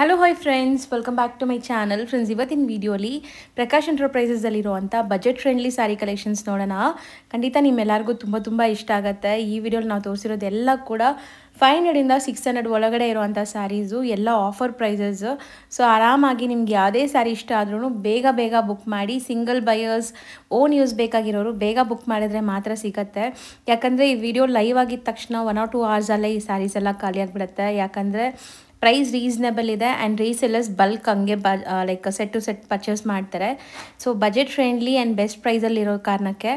Hello hi friends, welcome back to my channel. Friends, ಇವತ್ತಿನ ವಿಡಿಯೋಲಿ ಪ್ರಕಾಶ್ ಎಂಟರ್ಪ್ರೈಸಸಲ್ಲಿರುವಂಥ ಬಜೆಟ್ ಫ್ರೆಂಡ್ಲಿ ಸ್ಯಾರಿ ಕಲೆಕ್ಷನ್ಸ್ ನೋಡೋಣ. ಖಂಡಿತ ನಿಮ್ಮೆಲ್ಲರಿಗೂ ತುಂಬ ಇಷ್ಟ ಆಗುತ್ತೆ. ಈ ವಿಡಿಯೋಲಿ ನಾವು ತೋರಿಸಿರೋದೆಲ್ಲ ಕೂಡ 500ಇಂದ 600 ಒಳಗಡೆ ಇರುವಂಥ ಸ್ಯಾರೀಸು, ಎಲ್ಲ ಆಫರ್ ಪ್ರೈಸಸ್. ಸೊ ಆರಾಮಾಗಿ ನಿಮ್ಗೆ ಯಾವುದೇ ಸ್ಯಾರಿ ಇಷ್ಟ ಆದ್ರೂ ಬೇಗ ಬುಕ್ ಮಾಡಿ. ಸಿಂಗಲ್ ಬಯರ್ಸ್, ಓನ್ ಯೂಸ್ ಬೇಕಾಗಿರೋರು ಬೇಗ ಬುಕ್ ಮಾಡಿದ್ರೆ ಮಾತ್ರ ಸಿಗುತ್ತೆ. ಯಾಕಂದರೆ ಈ ವಿಡಿಯೋ ಲೈವ್ ಆಗಿದ ತಕ್ಷಣ 1 or 2 ಅವರ್ಸಲ್ಲೇ ಈ ಸ್ಯಾರೀಸ್ ಎಲ್ಲ ಖಾಲಿ ಆಗಿಬಿಡುತ್ತೆ. ಯಾಕಂದರೆ ಪ್ರೈಸ್ ರೀಸನೇಬಲ್ ಇದೆ ಆ್ಯಂಡ್ ರೀಸೆಲ್ಲರ್ಸ್ ಬಲ್ಕ್ ಹಂಗೆ like set to set purchase ಮಾಡ್ತಾರೆ. So budget friendly and best ಪ್ರೈಸಲ್ಲಿರೋ ಕಾರಣಕ್ಕೆ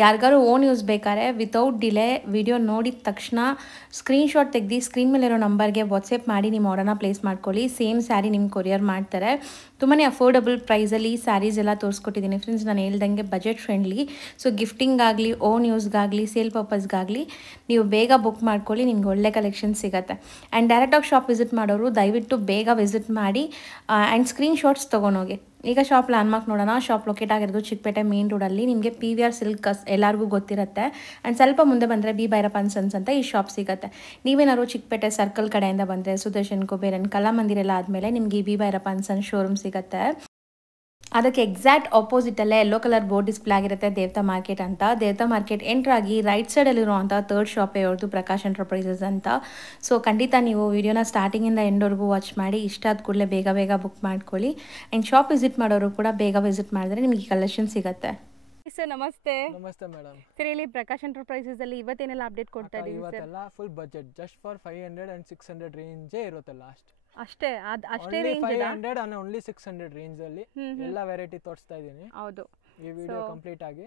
ಯಾರಿಗಾರು ಓನ್ ಯೂಸ್ ಬೇಕಾದ್ರೆ ವಿತೌಟ್ ಡಿಲೇ ವಿಡಿಯೋ ನೋಡಿದ ತಕ್ಷಣ ಸ್ಕ್ರೀನ್ಶಾಟ್ ತೆಗೆದು ಸ್ಕ್ರೀನ್ ಮೇಲಿರೋ ನಂಬರ್ಗೆ ವಾಟ್ಸಪ್ ಮಾಡಿ ನಿಮ್ಮ ಆರ್ಡರ್ನ ಪ್ಲೇಸ್ ಮಾಡ್ಕೊಳ್ಳಿ. ಸೇಮ್ ಸ್ಯಾರಿ ನಿಮ್ಗೆ ಕೊರಿಯರ್ ಮಾಡ್ತಾರೆ. ತುಂಬಾ ಅಫೋರ್ಡಬಲ್ ಪ್ರೈಸಲ್ಲಿ ಸ್ಯಾರೀಸ್ ಎಲ್ಲ ತೋರಿಸ್ಕೊಟ್ಟಿದ್ದೀನಿ ಫ್ರೆಂಡ್ಸ್. ನಾನು ಹೇಳ್ದಂಗೆ ಬಜೆಟ್ ಫ್ರೆಂಡ್ಲಿ. ಸೊ ಗಿಫ್ಟಿಂಗ್ ಆಗಲಿ, ಓನ್ ಯೂಸ್ಗಾಗಲಿ, ಸೇಲ್ ಪರ್ಪಸ್ಗಾಗಲಿ ನೀವು ಬೇಗ ಬುಕ್ ಮಾಡ್ಕೊಳ್ಳಿ. ನಿಮ್ಗೆ ಒಳ್ಳೆ ಕಲೆಕ್ಷನ್ ಸಿಗುತ್ತೆ. ಆ್ಯಂಡ್ ಡೈರೆಕ್ಟಾಗಿ ಶಾಪ್ ವಿಸಿಟ್ ಮಾಡೋರು ದಯವಿಟ್ಟು ಬೇಗ ವಿಸಿಟ್ ಮಾಡಿ ಆ್ಯಂಡ್ ಸ್ಕ್ರೀನ್ಶಾಟ್ಸ್ ತೊಗೊಂಡೋಗಿ. ಈಗ ಶಾಪ್ ಲ್ಯಾಂಡ್ಮಾರ್ಕ್ ನೋಡೋಣ. ಶಾಪ್ ಲೊಕೇಟ್ ಆಗಿರೋದು ಚಿಕ್ಕಪೇಟೆ ಮೇನ್ ರೋಡಲ್ಲಿ. ನಿಮಗೆ PVR ಸಿಲ್ಕ್ ಎಲ್ಲರಿಗೂ ಗೊತ್ತಿರುತ್ತೆ. ಆ್ಯಂಡ್ ಸ್ವಲ್ಪ ಮುಂದೆ ಬಂದರೆ ಬಿ ಭೈರಪ್ಪನ್ ಸನ್ಸ್ ಅಂತ ಈ ಶಾಪ್ ಸಿಗುತ್ತೆ. ನೀವೇನಾದ್ರು ಚಿಕ್ಕಪೇಟೆ ಸರ್ಕಲ್ ಕಡೆಯಿಂದ ಬಂದರೆ ಸುದರ್ಶನ್, ಕುಬೇರನ್, ಕಲಾಮಂದಿರ ಎಲ್ಲ ಆದಮೇಲೆ ನಿಮಗೆ ಈ ಬಿ ಭೈರಪ್ಪನ್ ಸನ್ಸ್ ಶೋರೂಮ್ ಸಿಗುತ್ತೆ. ಅದಕ್ಕೆ ಎಕ್ಸಾಕ್ಟ್ ಆಪೋಸಿಟಲ್ಲೇ ಯೆಲ್ಲೋ ಕಲರ್ ಬೋರ್ಡ್ ಡಿಸ್ಪ್ಲೇ ಆಗಿರುತ್ತೆ, ದೇವತಾ ಮಾರ್ಕೆಟ್ ಅಂತ. ದೇವತಾ ಮಾರ್ಕೆಟ್ ಎಂಟ್ರ್ ಆಗಿ ರೈಟ್ ಸೈಡಲ್ಲಿರುವಂಥ 3rd ಶಾಪೇ ಅವ್ರದ್ದು, ಪ್ರಕಾಶ್ ಎಂಟರ್ಪ್ರೈಸಸ್ ಅಂತ. ಸೊ ಖಂಡಿತ ನೀವು ವಿಡಿಯೋನ ಸ್ಟಾರ್ಟಿಂಗಿಂದ ಎಂಡ್ವರೆಗೂ ವಾಚ್ ಮಾಡಿ. ಇಷ್ಟ ಆದ ಕೂಡಲೇ ಬೇಗ ಬುಕ್ ಮಾಡ್ಕೊಳ್ಳಿ. ಆ್ಯಂಡ್ ಶಾಪ್ ವಿಸಿಟ್ ಮಾಡೋರು ಕೂಡ ಬೇಗ ವಿಸಿಟ್ ಮಾಡಿದ್ರೆ ನಿಮಗೆ ಕಲೆಕ್ಷನ್ ಸಿಗುತ್ತೆ. ಸರ್ ನಮಸ್ತೆ. ನಮಸ್ತೆ ಮೇಡಮ್. ಸರ್ ಹೇಳಿ, ಪ್ರಕಾಶ್ ಎಂಟರ್ಪ್ರೈಸಸ್ ಅಲ್ಲಿ ಇವತ್ತೇನೆಲ್ಲ ಅಪ್ಡೇಟ್ ಕೊಡ್ತಾ ಇದ್ದೀವಿ ಸರ್? ಇವತ್ತೆಲ್ಲ full budget, just for 500 and 600 ರೇಂಜೇ ಇರುತ್ತೆ ಲಾಸ್ಟ್. ಅಷ್ಟೇ ರೇಂಜ್ 500 and only 600 ರೇಂಜ್ ಅಲ್ಲಿ ಎಲ್ಲ ವೆರೈಟಿ ತೋರಿಸ್ತಾ ಇದ್ದೀನಿ. ಹೌದು, ಈ ವಿಡಿಯೋ ಕಂಪ್ಲೀಟ್ ಆಗಿ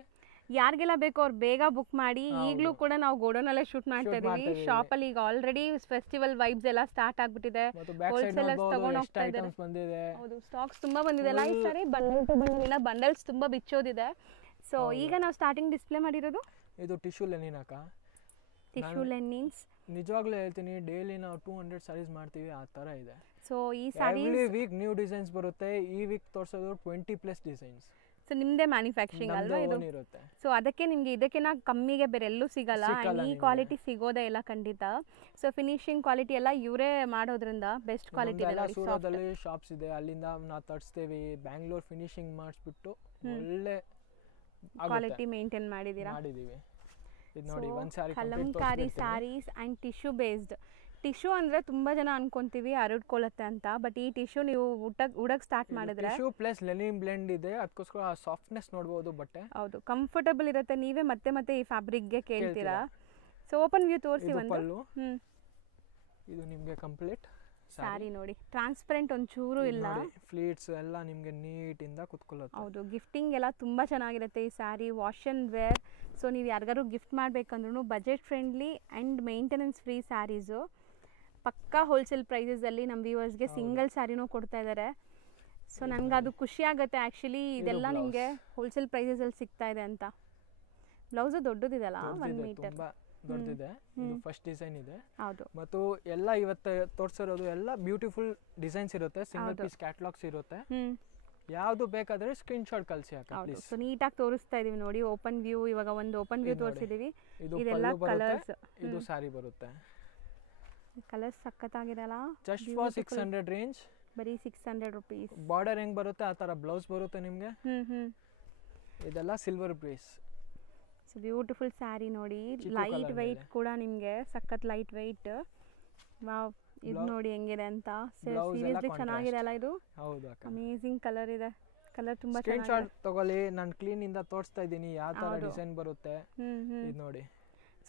ಯಾರಿಗೆಲ್ಲ ಬೇಕೋ ಅವ್ರು ಬೇಗ ಬುಕ್ ಮಾಡಿ. ಈಗಲೂ ಕೂಡ ನಾವು ಗೋಡೌನಲ್ಲೇ ಶೂಟ್ ಮಾಡ್ತಾ ಇದೀವಿ. ಶಾಪ್ ಅಲ್ಲಿ ಈಗ ಆಲ್ರೆಡಿ ಫೆಸ್ಟಿವಲ್ ವೈಬ್ಸ್ ಎಲ್ಲ ಸ್ಟಾರ್ಟ್ ಆಗ್ಬಿಟ್ಟಿದೆ. ಹೋಲ್ಸೇಲರ್ಸ್ ತಗೊಂಡು ಹೋಗ್ತಾ ಇದ್ದಾರೆ. ಹೌದು, ಸ್ಟಾಕ್ಸ್ ತುಂಬಾ ಬಂದಿದೆ ಅಲ್ಲ ಈ ಸಾರಿ. ಬಂಡಲ್ಸ್ ತುಂಬಾ ಬಿಚ್ಚೋದಿದೆ. ಸೊ ಈಗ ನಾವು ಸ್ಟಾರ್ಟಿಂಗ್ ಡಿಸ್ಪ್ಲೇ ಮಾಡಿರೋದು ಇದು ಟಿಶ್ಯೂ ಲೆನಿನ್ ಅಕ್ಕ. ಟಿಶ್ಯೂ ಲೆನಿನ್ಸ್ ನಿಜವಾಗ್ಲೂ ಹೇಳ್ತೀನಿ, ಡೈಲಿ ನಾವು 200 ಸಾರೀಸ್ ಮಾಡ್ತೀವಿ, ಆ ತರ ಇದೆ. ಸೊ ಈ ಸಾರಿ ಎವ್ರಿ ವೀಕ್ ನ್ಯೂ ಡಿಸೈನ್ಸ್ ಬರುತ್ತೆ. ಈ ವೀಕ್ ತೋರಿಸೋದು 20+ ಡಿಸೈನ್ಸ್. ಸೊ ನಿಮ್ದೇ ಮ್ಯಾನುಫ್ಯಾಕ್ಚರಿಂಗ್ ಅಲ್ವಾ ಇದು? ಸೊ ಅದಕ್ಕೆ ನಿಮ್ಗೆ ಇದಕ್ಕಿಂತ ಕಮ್ಮಿಗೆ ಬೇರೆ ಎಲ್ಲೂ ಸಿಗಲ್ಲ. ಈ ಕ್ವಾಲಿಟಿ ಸಿಗೋದೇ ಇಲ್ಲ ಖಂಡಿತ. ಸೊ ಫಿನಿಶಿಂಗ್ ಕ್ವಾಲಿಟಿ ಎಲ್ಲ ಇವರೇ ಮಾಡೋದ್ರಿಂದ ಬೆಸ್ಟ್ ಕ್ವಾಲಿಟಿ ಇದೆ. ಸೂರತಲ್ಲಿ ಶಾಪ್ಸ್ ಇದೆ, ಅಲ್ಲಿಂದ ನಾವು ತರಿಸ್ತೀವಿ. ಬ್ಯಾಂಗ್ಳೂರ್ ಫಿನಿಶಿಂಗ್ ಮಾಡಿಸ್ಬಿಟ್ಟು ಒಳ್ಳೆ ಕ್ವಾಲಿಟಿ ಮೇಂಟೈನ್ ಮಾಡಿದೀವಿ. ಇದು ನೋಡಿ, ಒಂದು ಸಾರಿ kalamkari saris and tissue based. Tissue ಅಂದ್ರೆ ತುಂಬಾ ಜನ ಅನ್ಕೊಂತೀವಿ ಹರಡ್ಕೊಳ್ಳುತ್ತೆ ಅಂತ, ಬಟ್ ಈ ಟಿಶ್ಯೂ ನೀವು ಉಡಕ್ ಸ್ಟಾರ್ಟ್ ಮಾಡಿದ್ರೆ ಟಿಶ್ಯೂ ಪ್ಲಸ್ ಲೆನಿನ್ ಬ್ಲೆಂಡ್ ಇದೆ. ಅದಕ್ಕೋಸ್ಕರ ಆ ಸಾಫ್ಟ್ನೆಸ್ ನೋಡಬಹುದು ಬಟ್ಟೆ. ಹೌದು, ಕಂಫರ್ಟಬಲ್ ಇರುತ್ತೆ. ನೀವೇ ಮತ್ತೆ ಈ ಫ್ಯಾಬ್ರಿಕ್ ಗೆ ಕೇಳ್ತೀರಾ. ಸೊ ಓಪನ್ ವ್ಯೂ ತೋರಿಸಿ ಒಂದು. ಇದು ನಿಮಗೆ ಕಂಪ್ಲೀಟ್ ಸ್ಯಾರಿ ನೋಡಿ, ಟ್ರಾನ್ಸ್ಪರೆಂಟ್ ಒಂಚೂರು ಇಲ್ಲ. ಫ್ಲೀಟ್ಸ್ ಎಲ್ಲ ನಿಮಗೆ ನೀಟ್ ಇಂದ ಕುತ್ಕೊಳ್ಳುತ್ತೆ. ಹೌದು, ಗಿಫ್ಟಿಂಗ್ ಎಲ್ಲ ತುಂಬಾ ಚೆನ್ನಾಗಿರುತ್ತೆ ಈ sari. Wash and wear. So ನೀವು ಯಾರಿಗಾರು ಗಿಫ್ಟ್ ಮಾಡ್ಬೇಕಂದ್ರೂ budget friendly and maintenance free saris. ಪಕ್ಕಾ ಹೋಲ್ಸೇಲ್ ಪ್ರೈಸಸಲ್ಲಿ ನಮ್ಮ ವ್ಯೂವರ್ಸ್ಗೆ ಸಿಂಗಲ್ ಸ್ಯಾರಿನೂ ಕೊಡ್ತಾ ಇದ್ದಾರೆ. ಸೊ ನನಗೆ ಅದು ಖುಷಿ ಆಗುತ್ತೆ ಆ್ಯಕ್ಚುಲಿ. ಇದೆಲ್ಲ ನಿಮಗೆ ಹೋಲ್ಸೇಲ್ ಪ್ರೈಸಸಲ್ಲಿ ಸಿಗ್ತಾ ಇದೆ ಅಂತ. ಬ್ಲೌಸು ದೊಡ್ಡದಿದೆಲ್ಲ, 1 ಮೀಟರ್ ದೊಡ್ಡದಿದೆ. ಇದು ಫಸ್ಟ್ ಡಿಸೈನ್ ಇದೆ. ಹೌದು, ಮತ್ತು ಎಲ್ಲ ಇವತ್ತು ತೋರಿಸಿರೋದು ಎಲ್ಲ ಬ್ಯೂಟಿಫುಲ್ ಡಿಸೈನ್ಸ್ ಇರುತ್ತೆ. ಸಿಂಗಲ್ ಪೀಸ್ ಕ್ಯಾಟಲಾಗ್ಸ್ ಇರುತ್ತೆ. ಯಾವುದು ಬೇಕಾದ್ರೆ ಸ್ಕ್ರೀನ್ ಶಾಟ್ ಕಳಿಸಿ ಅಕ್ಕ ಪ್ಲೀಸ್. ಸೊ ನೀಟಾಗಿ ತೋರಿಸ್ತಾ ಇದೀವಿ ನೋಡಿ. ಓಪನ್ ವ್ಯೂ, ಇವಾಗ ಒಂದು ಓಪನ್ ವ್ಯೂ ತೋರಿಸಿದೀವಿ. ಇದೆಲ್ಲ ಕಲರ್ಸ್. ಇದು ಸಾರಿ ಬರುತ್ತೆ. ಕಲರ್ಸ್ ಸಕ್ಕತ್ತಾಗಿದೆಲ್ಲ. ಜಸ್ಟ್ ಫಾರ್ 600 ರೇಂಜ್, ಬರೀ 600 ರೂಪೀಸ್. ಬಾರ್ಡರ್ ಹೆಂಗ್ ಬರುತ್ತೆ ಆ ತರ ಬ್ಲೌಸ್ ಬರುತ್ತೆ ನಿಮಗೆ. ಇದೆಲ್ಲ silver brace. So beautiful sari ನೋಡಿ. ಲೈಟ್ ವೆಯ್ಟ್ ಕೂಡ ನಿಮಗೆ, ಸಖತ್ ಲೈಟ್ ವೆಯ್ಟ್. ವಾವ್, ಇದು ನೋಡಿ ಹೆಂಗಿದೆ ಅಂತ. ಸೀರಿಯಸ್ಲಿ ಚೆನ್ನಾಗಿದೆ ಅಲ್ಲ ಇದು? ಹೌದು ಅಕ್ಕ, ಅಮೇಜಿಂಗ್ ಕಲರ್ ಇದೆ. ಕಲರ್ ತುಂಬಾ ಸ್ಕ್ರೀನ್ ಶಾಟ್ ತಗೊಳ್ಳಿ. ನಾನು ಕ್ಲೀನ್ ಇಂದ ತೋರಿಸ್ತಾ ಇದ್ದೀನಿ ಯಾವ ತರ ಡಿಸೈನ್ ಬರುತ್ತೆ. ಇದು ನೋಡಿ.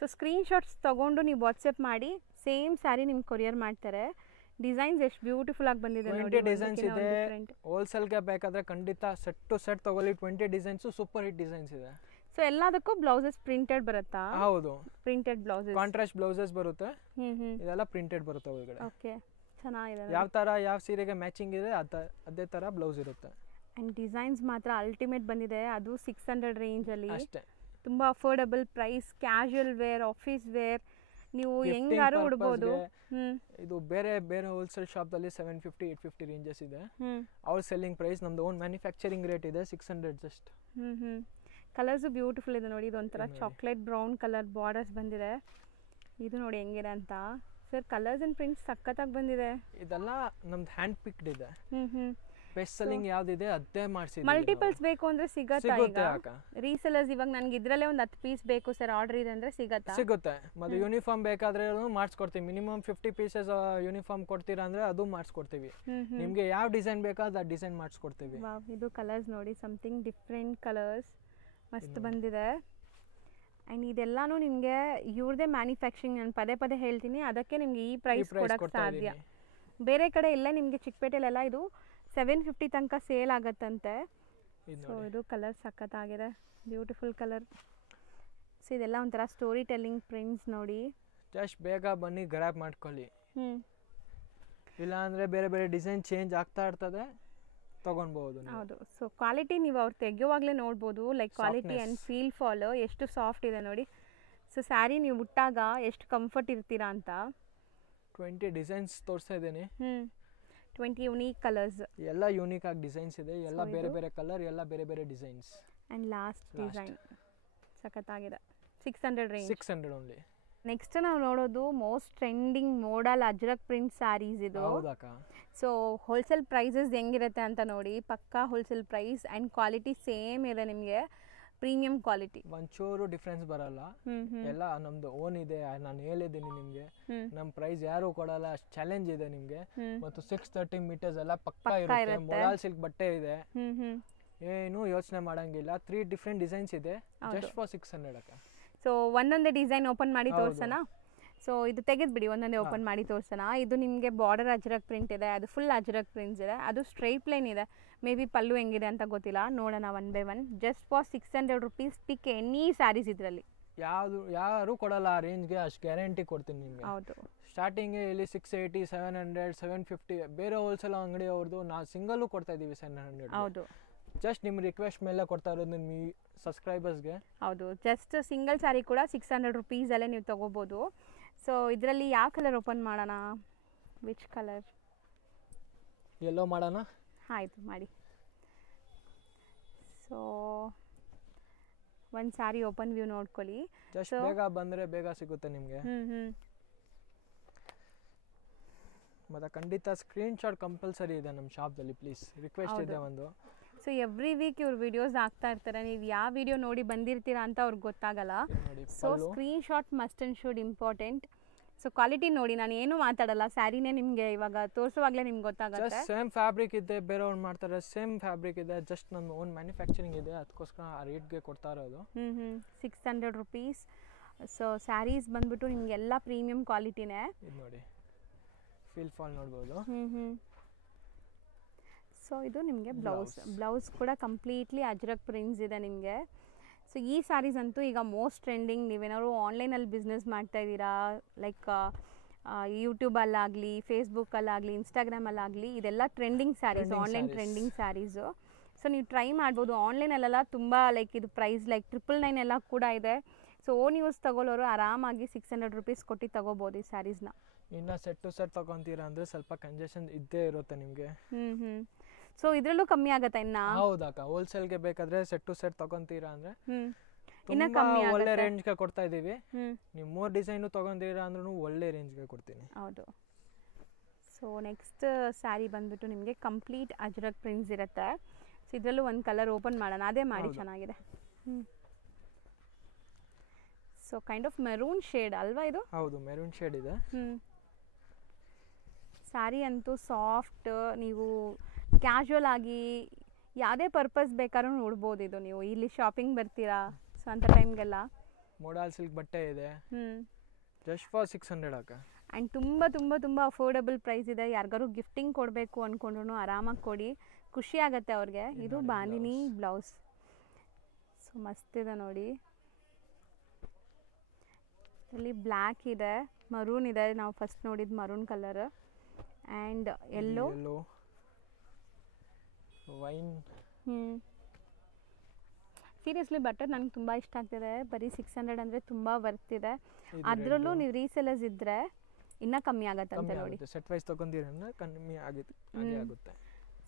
ಸೊ ಸ್ಕ್ರೀನ್ ಶಾಟ್ಸ್ ತಗೊಂಡು ನೀವು ವಾಟ್ಸಪ್ ಮಾಡಿ, ಸೇಮ್ ಸ್ಯಾರಿ ನಿಮ್ಗೆ ಕೊರಿಯರ್ ಮಾಡ್ತಾರೆ. ಡಿಸೈನ್ಸ್ ಎಷ್ಟು ಬ್ಯೂಟಿಫುಲ್ ಆಗಿ ಬಂದಿದೆ ನೋಡಿ. 20 ಡಿಸೈನ್ಸ್ ಇದೆ. ಹೋಲ್ಸೇಲ್ ಗೆ ಬೇಕಾದ್ರೆ ಖಂಡಿತ ಸೆಟ್ ಟು ಸೆಟ್ ತಗೊಳ್ಳಿ. 20 ಡಿಸೈನ್ಸ್ ಸೂಪರ್ ಹಿಟ್ ಡಿಸೈನ್ಸ್ ಇದೆ. ಸೊ ಎಲ್ಲದಕ್ಕೂ ಬ್ಲೌಸಸ್ ಪ್ರಿಂಟೆಡ್ ಬರುತ್ತಾ? ಹೌದು, ಪ್ರಿಂಟೆಡ್ ಬ್ಲೌಸಸ್, ಕಾಂಟ್ರಾಸ್ಟ್ ಬ್ಲೌಸಸ್ ಬರುತ್ತೆ. ಇದೆಲ್ಲ ಪ್ರಿಂಟೆಡ್ ಬರುತ್ತೆ ಒಳಗಡೆ. ಓಕೆ, ಚೆನ್ನಾಗಿದೆ. ಯಾವ ಸೀರೆಗೆ ಮ್ಯಾಚಿಂಗ್ ಇದೆ ಅದೇ ತರ ಬ್ಲೌಸ್ ಇರುತ್ತೆ. ಅಂಡ್ ಡಿಸೈನ್ಸ್ ಮಾತ್ರ ಅಲ್ಟಿಮೇಟ್ ಬಂದಿದೆ. ಅದು 600 ರೇಂಜ್ ಅಲ್ಲಿ ಅಷ್ಟೇ. ತುಂಬಾ affordable price. Casual wear, office wear ನೀವು ಹೆಂಗಾರು ಉಡ್ಬೋದು. ಇದು ಬೇರೆ ಹೋಲ್ಸೇಲ್ ಶಾಪ್ ದಲ್ಲಿ 750 850 ರೇಂಜಸ್ ಇದೆ. ಅವ್ರ ಸೆಲ್ಲಿಂಗ್ ಪ್ರೈಸ್. ನಮ್ದು ಓನ್ ಮ್ಯಾನುಫ್ಯಾಕ್ಚರಿಂಗ್ ರೇಟ್ ಇದೆ 600 ಜಸ್ಟ್. ಕಲರ್ಸ್ ಬ್ಯೂಟಿಫುಲ್ ಇದೆ ನೋಡಿ. ಇದು ಒಂಥರ ಚಾಕ್ಲೇಟ್ ಬ್ರೌನ್ ಕಲರ್ ಬಾರ್ಡರ್ಸ್ ಬಂದಿದೆ. ಇದು ನೋಡಿ ಹೆಂಗಿದೆ ಅಂತ. ಸರ್ ಕಲರ್ಸ್ ಅಂಡ್ ಪ್ರಿಂಟ್ಸ್ ಸಖತ್ತಾಗಿ ಬಂದಿದೆ. ಇದೆಲ್ಲ ನಮ್ದು ಹ್ಯಾಂಡ್ ಪಿಕ್ಡ್ ಇದೆ. ಹ್ಮ್ ಬೆಸ್ಟ್ ಸೆಲ್ಲಿಂಗ್ ಯಾವ್ದಿದೆ ಅದೇ ಮಾಡಿಸಿದ್ವಿ. ಮಲ್ಟಿಪಲ್ಸ್ ಬೇಕು ಅಂದ್ರೆ ಸಿಗುತ್ತೆ ಸಿಗುತ್ತೆ ಅಕ್ಕ. ರೀಸೆಲರ್ಸ್ ಇವಾಗ ನನಗೆ ಇದರಲ್ಲೇ ಒಂದು 10 ಪೀಸ್ ಬೇಕು ಸರ್ ಆರ್ಡರ್ ಇದೆ ಅಂದ್ರೆ ಸಿಗುತ್ತೆ. ಮತ್ತೆ ಯೂನಿಫಾರ್ಮ್ ಬೇಕಾದ್ರೆ ಮಾಡಿಸ್ಕೊಡ್ತೀವಿ. ಮಿನಿಮಮ್ 50 ಪೀಸಸ್ ಯೂನಿಫಾರ್ಮ್ ಕೊಡ್ತೀರಾ ಅಂದ್ರೆ ಅದು ಮಾಡಿಸ್ಕೊಡ್ತೀವಿ. ನಿಮ್ಗೆ ಯಾವ ಡಿಸೈನ್ ಬೇಕೋ ಅದು ಡಿಸೈನ್ ಮಾಡಿಸ್ಕೊಡ್ತೀವಿ. ಇದು ಕಲರ್ಸ್ ನೋಡಿ, ಸಮಥಿಂಗ್ ಡಿಫ್ರೆಂಟ್ ಕಲರ್ಸ್ ಮಸ್ತ್ ಬಂದಿದೆ. ಆ್ಯಂಡ್ ಇದೆಲ್ಲಾನು ನಿಮಗೆ ಇವ್ರದೇ ಮ್ಯಾನುಫ್ಯಾಕ್ಚರಿಂಗ್. ನಾನು ಪದೇ ಪದೇ ಹೇಳ್ತೀನಿ, ಅದಕ್ಕೆ ನಿಮಗೆ ಈ ಪ್ರೈಸ್ ಕೊಡೋಕ್ಕೆ ಸಾಧ್ಯ. ಬೇರೆ ಕಡೆ ಎಲ್ಲ ನಿಮಗೆ ಚಿಕ್ಕಪೇಟೆಲೆಲ್ಲ ಇದು 750 ತನಕ ಸೇಲ್ ಆಗತ್ತಂತೆ. ಸೊ ಇದು ಕಲರ್ ಸಖತ್ತಾಗಿದೆ, ಬ್ಯೂಟಿಫುಲ್ ಕಲರ್. ಸೊ ಇದೆಲ್ಲ ಒಂಥರ ಸ್ಟೋರಿ ಟೆಲ್ಲಿಂಗ್ ಪ್ರಿಂಟ್ಸ್ ನೋಡಿ. ಜಸ್ಟ್ ಬೇಗ ಬನ್ನಿ ಗ್ರ್ಯಾಬ್ ಮಾಡ್ಕೊಳ್ಳಿ. ಇಲ್ಲ ಅಂದರೆ ಬೇರೆ ಬೇರೆ ಡಿಸೈನ್ ಚೇಂಜ್ ಆಗ್ತಾ ಇರ್ತದೆ, ತಗೊಳ್ಬೋದು. ಹೌದು. ಸೊ ಕ್ವಾಲಿಟಿ ನೀವು ಅವ್ರು ತೆಗೆಯುವಾಗಲೇ ನೋಡ್ಬೋದು, like quality and feel fall ಎಷ್ಟು ಸಾಫ್ಟ್ ಇದೆ ನೋಡಿ. ಸೊ ಸ್ಯಾರಿ ನೀವು ಉಟ್ಟಾಗ ಎಷ್ಟು ಕಂಫರ್ಟ್ ಇರ್ತೀರಾ ಅಂತ. 20 ಡಿಸೈನ್ಸ್ ತೋರಿಸ್ತಾ ಇದ್ದೀನಿ. 20 ಯುನೀಕ್ ಕಲರ್ಸ್. ಎಲ್ಲ ಯೂನಿಕ್ ಆಗಿ ಡಿಸೈನ್ಸ್ ಇದೆ, ಎಲ್ಲ ಬೇರೆ ಬೇರೆ ಕಲರ್, ಎಲ್ಲ ಬೇರೆ ಬೇರೆ ಡಿಸೈನ್ಸ್. ಆ್ಯಂಡ್ ಲಾಸ್ಟ್ ಡಿಸೈನ್ ಸಖತ್ತಾಗಿದೆ. 600 ರೇಂಜ್. 600 ಓನ್ಲಿ. ನೆಕ್ಸ್ಟ್ ನಾವು ನೋಡೋದು most trending model Ajrakh print saris ಇದು. ಹೌದಕ್ಕ. ಸೊ ಹೋಲ್ಸೇಲ್ ಪ್ರೈಸಸ್ ಹೆಂಗಿರುತ್ತೆ ಅಂತ ನೋಡಿ. ಪಕ್ಕಾ wholesale price and quality same ಇದೆ ನಿಮಗೆ, ಪ್ರೀಮಿಯಂ ಕ್ವಾಲಿಟಿ. ಒಂಚೂರು ಡಿಫ್ರೆನ್ಸ್ ಬರಲ್ಲ. ಎಲ್ಲ ನಮ್ದು ಓನ್ ಇದೆ. ನಾನು ಹೇಳಿದ್ದೀನಿ ನಿಮಗೆ, ನಮ್ಮ ಪ್ರೈಸ್ ಯಾರು ಕೊಡಲ್ಲ, ಅಷ್ಟು ಚಾಲೆಂಜ್ ಇದೆ ನಿಮಗೆ. ಮತ್ತು 630 ಮೀಟರ್ಸ್ ಎಲ್ಲ ಪಕ್ಕಾ ಇರುತ್ತೆ. ಮೊಡಲ್ ಸಿಲ್ಕ್ ಬಟ್ಟೆ ಇದೆ, ಏನು ಯೋಚನೆ ಮಾಡಂಗಿಲ್ಲ. 3 ಡಿಫ್ರೆಂಟ್ ಡಿಸೈನ್ಸ್ ಇದೆ, ಜಸ್ಟ್ ಫಾರ್ 600 ಅಕ್ಕ. ಸೊ ಒಂದೊಂದೇ ಡಿಸೈನ್ ಓಪನ್ ಮಾಡಿ ತೋರ್ಸೋಣ. ಸೊ ಇದು ತೆಗೆದ್ಬಿಡಿ, ಒಂದೊಂದೇ ಓಪನ್ ಮಾಡಿ ತೋರ್ಸೋಣ. ಇದು ನಿಮಗೆ ಬಾರ್ಡರ್ ಅಜ್ರಕ್ ಪ್ರಿಂಟ್ ಇದೆ, ಅದು ಫುಲ್ ಅಜ್ರಕ್ ಪ್ರಿಂಟ್ಸ್ ಇದೆ, ಅದು ಸ್ಟ್ರೈಟ್ ಲೈನ್ ಇದೆ. ಮೇ ಬಿ ಪಲ್ಲು ಹೆಂಗಿದೆ ಅಂತ ಗೊತ್ತಿಲ್ಲ, ನೋಡೋಣ one by one. Just for 600 rupees pick any saris ಇದರಲ್ಲಿ. ಯಾರು ಕೊಡಲ್ಲ ಆ ರೇಂಜ್ಗೆ, ಅಷ್ಟು ಗ್ಯಾರಂಟಿ ಕೊಡ್ತೀನಿ ನಿಮಗೆ. ಹೌದು. ಸ್ಟಾರ್ಟಿಂಗ್ ಇಲ್ಲಿ 680, 700, 750. ಬೇರೆ ಹೋಲ್ಸೇಲ್ ಅಂಗಡಿ ಅವ್ರದ್ದು ನಾವು ಸಿಂಗಲ್ಲು ಕೊಡ್ತಾ ಇದ್ದೀವಿ 700. ಹೌದು. ಜಸ್ಟ್ ನಿಮ್ಮ ರಿಕ್ವೆಸ್ಟ್ ಮೇಲೆ ಕೊಡ್ತಾ ಇರೋದು ನಿಮ್ಮ ಸಬ್ಸ್ಕ್ರೈಬರ್ಸ್ಗೆ. ಹೌದು. ಜಸ್ಟ್ ಸಿಂಗಲ್ ಸ್ಯಾರಿ ಕೂಡ 600 ರುಪೀಸಲ್ಲೇ ನೀವು ತೊಗೋಬೋದು. ಸೊ ಇದರಲ್ಲಿ ಯಾವ ಕಲರ್ ಓಪನ್ ಮಾಡೋಣ? Which colour? ಎಲ್ಲೋ ಮಾಡೋಣ. ಆಯಿತು, ಮಾಡಿ. ಸೊ ಒಂದು ಸ್ಯಾರಿ ಓಪನ್ ವ್ಯೂ ನೋಡ್ಕೊಳ್ಳಿ. ಜಸ್ಟ್ ಬೇಗ ಬಂದರೆ ಬೇಗ ಸಿಗುತ್ತೆ ನಿಮಗೆ. ಮತ್ತು ಖಂಡಿತ ಸ್ಕ್ರೀನ್ಶಾಟ್ ಕಂಪಲ್ಸರಿ ಇದೆ ನಮ್ಮ ಶಾಪ್ದಲ್ಲಿ, ಪ್ಲೀಸ್ ರಿಕ್ವೆಸ್ಟ್ ಇದೆ ಒಂದು. ಸೊ ಎವ್ರಿ ವೀಕ್ ಇವ್ರು ವಿಡಿಯೋಸ್ ಹಾಕ್ತಾ ಇರ್ತಾರೆ, ನೀವು ಯಾವ ವಿಡಿಯೋ ನೋಡಿ ಬಂದಿರ್ತೀರಾ ಅಂತ ಅವ್ರಿಗೆ ಗೊತ್ತಾಗಲ್ಲ. So screenshot must and should important. So quality ನೋಡಿ, ನಾನು ಏನು ಮಾತಾಡಲ್ಲ, ಸ್ಯಾರಿನೇ ನಿಮಗೆ ಇವಾಗ ತೋರಿಸುವಾಗಲೇ ನಿಮ್ಗೆ ಗೊತ್ತಾಗುತ್ತೆ. ಸೇಮ್ ಫ್ಯಾಬ್ರಿಕ್ ಇದೆ, ಬೇರೆಯವ್ರು ಮಾಡ್ತಾರೆ, ಸೇಮ್ ಫ್ಯಾಬ್ರಿಕ್ ಇದೆ, ಜಸ್ಟ್ ನಮ್ಮ ಓನ್ ಮ್ಯಾನುಫ್ಯಾಕ್ಚರಿಂಗ್ ಇದೆ, ಅದಕ್ಕೋಸ್ಕರ ಆ ರೇಟ್ಗೆ ಕೊಡ್ತಾ ಇರೋದು. 600 ರುಪೀಸ್. ಸೊ ಸ್ಯಾರೀಸ್ ಬಂದ್ಬಿಟ್ಟು ನಿಮಗೆಲ್ಲ ಪ್ರೀಮಿಯಂ ಕ್ವಾಲಿಟಿನೇ. ಇದು ನೋಡಿ, ಫೀಲ್ ಫಾಲ್ ನೋಡ್ಬೋದು. ಸೊ ಇದು ನಿಮಗೆ ಬ್ಲೌಸ್ ಕೂಡ ಕಂಪ್ಲೀಟ್ಲಿ ಅಜ್ರಕ್ ಪ್ರಿಂಟ್ಸ್ ಇದೆ ನಿಮಗೆ. ಸೊ ಈ ಸ್ಯಾರೀಸ್ ಅಂತೂ ಈಗ ಮೋಸ್ಟ್ ಟ್ರೆಂಡಿಂಗ್. ನೀವೇನಾದ್ರು ಆನ್ಲೈನಲ್ಲಿ ಬಿಸ್ನೆಸ್ ಮಾಡ್ತಾ ಇದ್ದೀರಾ, ಲೈಕ್ ಯೂಟ್ಯೂಬಲ್ಲಾಗಲಿ, ಫೇಸ್ಬುಕ್ಕಲ್ಲಾಗಲಿ, ಇನ್ಸ್ಟಾಗ್ರಾಮಲ್ಲಾಗಲಿ, ಇದೆಲ್ಲ trending saris, online trending saris. So ನೀವು ಟ್ರೈ ಮಾಡ್ಬೋದು. ಆನ್ಲೈನಲ್ಲೆಲ್ಲ ತುಂಬ ಲೈಕ್ ಇದು ಪ್ರೈಸ್ ಲೈಕ್ 999 ಎಲ್ಲ ಕೂಡ ಇದೆ. ಸೊ ಓನ್ ಯೂಸ್ ತಗೊಳ್ಳೋರು ಆರಾಮಾಗಿ 600 ರುಪೀಸ್ ಕೊಟ್ಟು ತಗೋಬೋದು ಈ ಸ್ಯಾರೀಸ್ನ. ಇನ್ನು ಸೆಟ್ ಟು ಸೆಟ್ ತಗೊಂತೀರಾ ಅಂದರೆ ಸ್ವಲ್ಪ ಕಂಜೆಷನ್ ಇದ್ದೇ ಇರುತ್ತೆ ನಿಮಗೆ. ಸೊ ಇದರಲ್ಲೂ ಕಮ್ಮಿ ಆಗುತ್ತೆ ಇನ್ನ. ಹೌದಕ್ಕ. ಹೋಲ್ಸೇಲ್ಗೆ ಬೇಕಾದ್ರೆ ಸೆಟ್ ಟು ಸೆಟ್ ತಗೊಂತೀರಾ ಅಂದರೆ ಇನ್ನ ಕಮ್ಮಿ ಆಗುತ್ತೆ. ಒಳ್ಳೆ ರೇಂಜ್ಗೆ ಕೊಡ್ತಾ ಇದ್ದೀವಿ. ನೀವು 3 ಡಿಸೈನು ತಗೊಂತೀರಾ ಅಂದ್ರೂ ಒಳ್ಳೆ ರೇಂಜ್ಗೆ ಕೊಡ್ತೀನಿ. ಹೌದು. ಸೊ ನೆಕ್ಸ್ಟ್ ಸ್ಯಾರಿ ಬಂದ್ಬಿಟ್ಟು ನಿಮಗೆ ಕಂಪ್ಲೀಟ್ ಅಜ್ರಕ್ ಪ್ರಿಂಟ್ಸ್ ಇರುತ್ತೆ. ಸೊ ಇದರಲ್ಲೂ ಒಂದು ಕಲರ್ ಓಪನ್ ಮಾಡೋಣ, ಅದೇ ಮಾಡಿ, ಚೆನ್ನಾಗಿದೆ. So kind of maroon shade ಅಲ್ವಾ ಇದು? ಹೌದು, ಮೆರೂನ್ ಶೇಡ್ ಇದೆ. ಸ್ಯಾರಿ ಅಂತೂ ಸಾಫ್ಟ್, ನೀವು ಕ್ಯಾಶುವಲ್ ಆಗಿ ಯಾವುದೇ ಪರ್ಪಸ್ ಬೇಕಾದ್ರೂ ನೋಡ್ಬೋದು. ಇದು ನೀವು ಇಲ್ಲಿ ಶಾಪಿಂಗ್ ಬರ್ತೀರಾ ಸೊ ಅಂಥ ಟೈಮ್ಗೆಲ್ಲ. ಮೋಡಲ್ ಸಿಲ್ಕ್ ಬಟ್ಟೆ ಇದೆ, ಜಸ್ಟ್ ಫಾರ್ 600 ಅಕ್ಕ. ಆ್ಯಂಡ್ ತುಂಬ ತುಂಬ ತುಂಬ ಅಫೋರ್ಡಬಲ್ ಪ್ರೈಸ್ ಇದೆ. ಯಾರಿಗಾರು ಗಿಫ್ಟಿಂಗ್ ಕೊಡಬೇಕು ಅಂದ್ಕೊಂಡ್ರು ಆರಾಮಾಗಿ ಕೊಡಿ, ಖುಷಿ ಆಗುತ್ತೆ ಅವ್ರಿಗೆ. ಇದು ಬಾಂದಿನಿ ಬ್ಲೌಸ್. ಸೊ ಮಸ್ತ್ ಇದೆ ನೋಡಿ. ಇಲ್ಲಿ ಬ್ಲ್ಯಾಕ್ ಇದೆ, ಮರೂನ್ ಇದೆ, ನಾವು ಫಸ್ಟ್ ನೋಡಿದ maroon colour, and yellow, wine. Seriously ಬಟ್ಟೆ ನನಗೆ ತುಂಬ ಇಷ್ಟ ಆಗ್ತಿದೆ. ಬರೀ 600 ಅಂದರೆ ತುಂಬ ವರ್ತ್ ಇದೆ. ಅದರಲ್ಲೂ ನೀವು ರೀಸೇಲರ್ಸ್ ಇದ್ದರೆ ಇನ್ನೂ ಕಮ್ಮಿ ಆಗುತ್ತೆ ಅಂತ ನೋಡಿ. ಸೆಟ್ ವೈಸ್ ತಗೊಂಡಿರೋದ್ರಿಂದ ಕಮ್ಮಿ ಆಗುತ್ತೆ.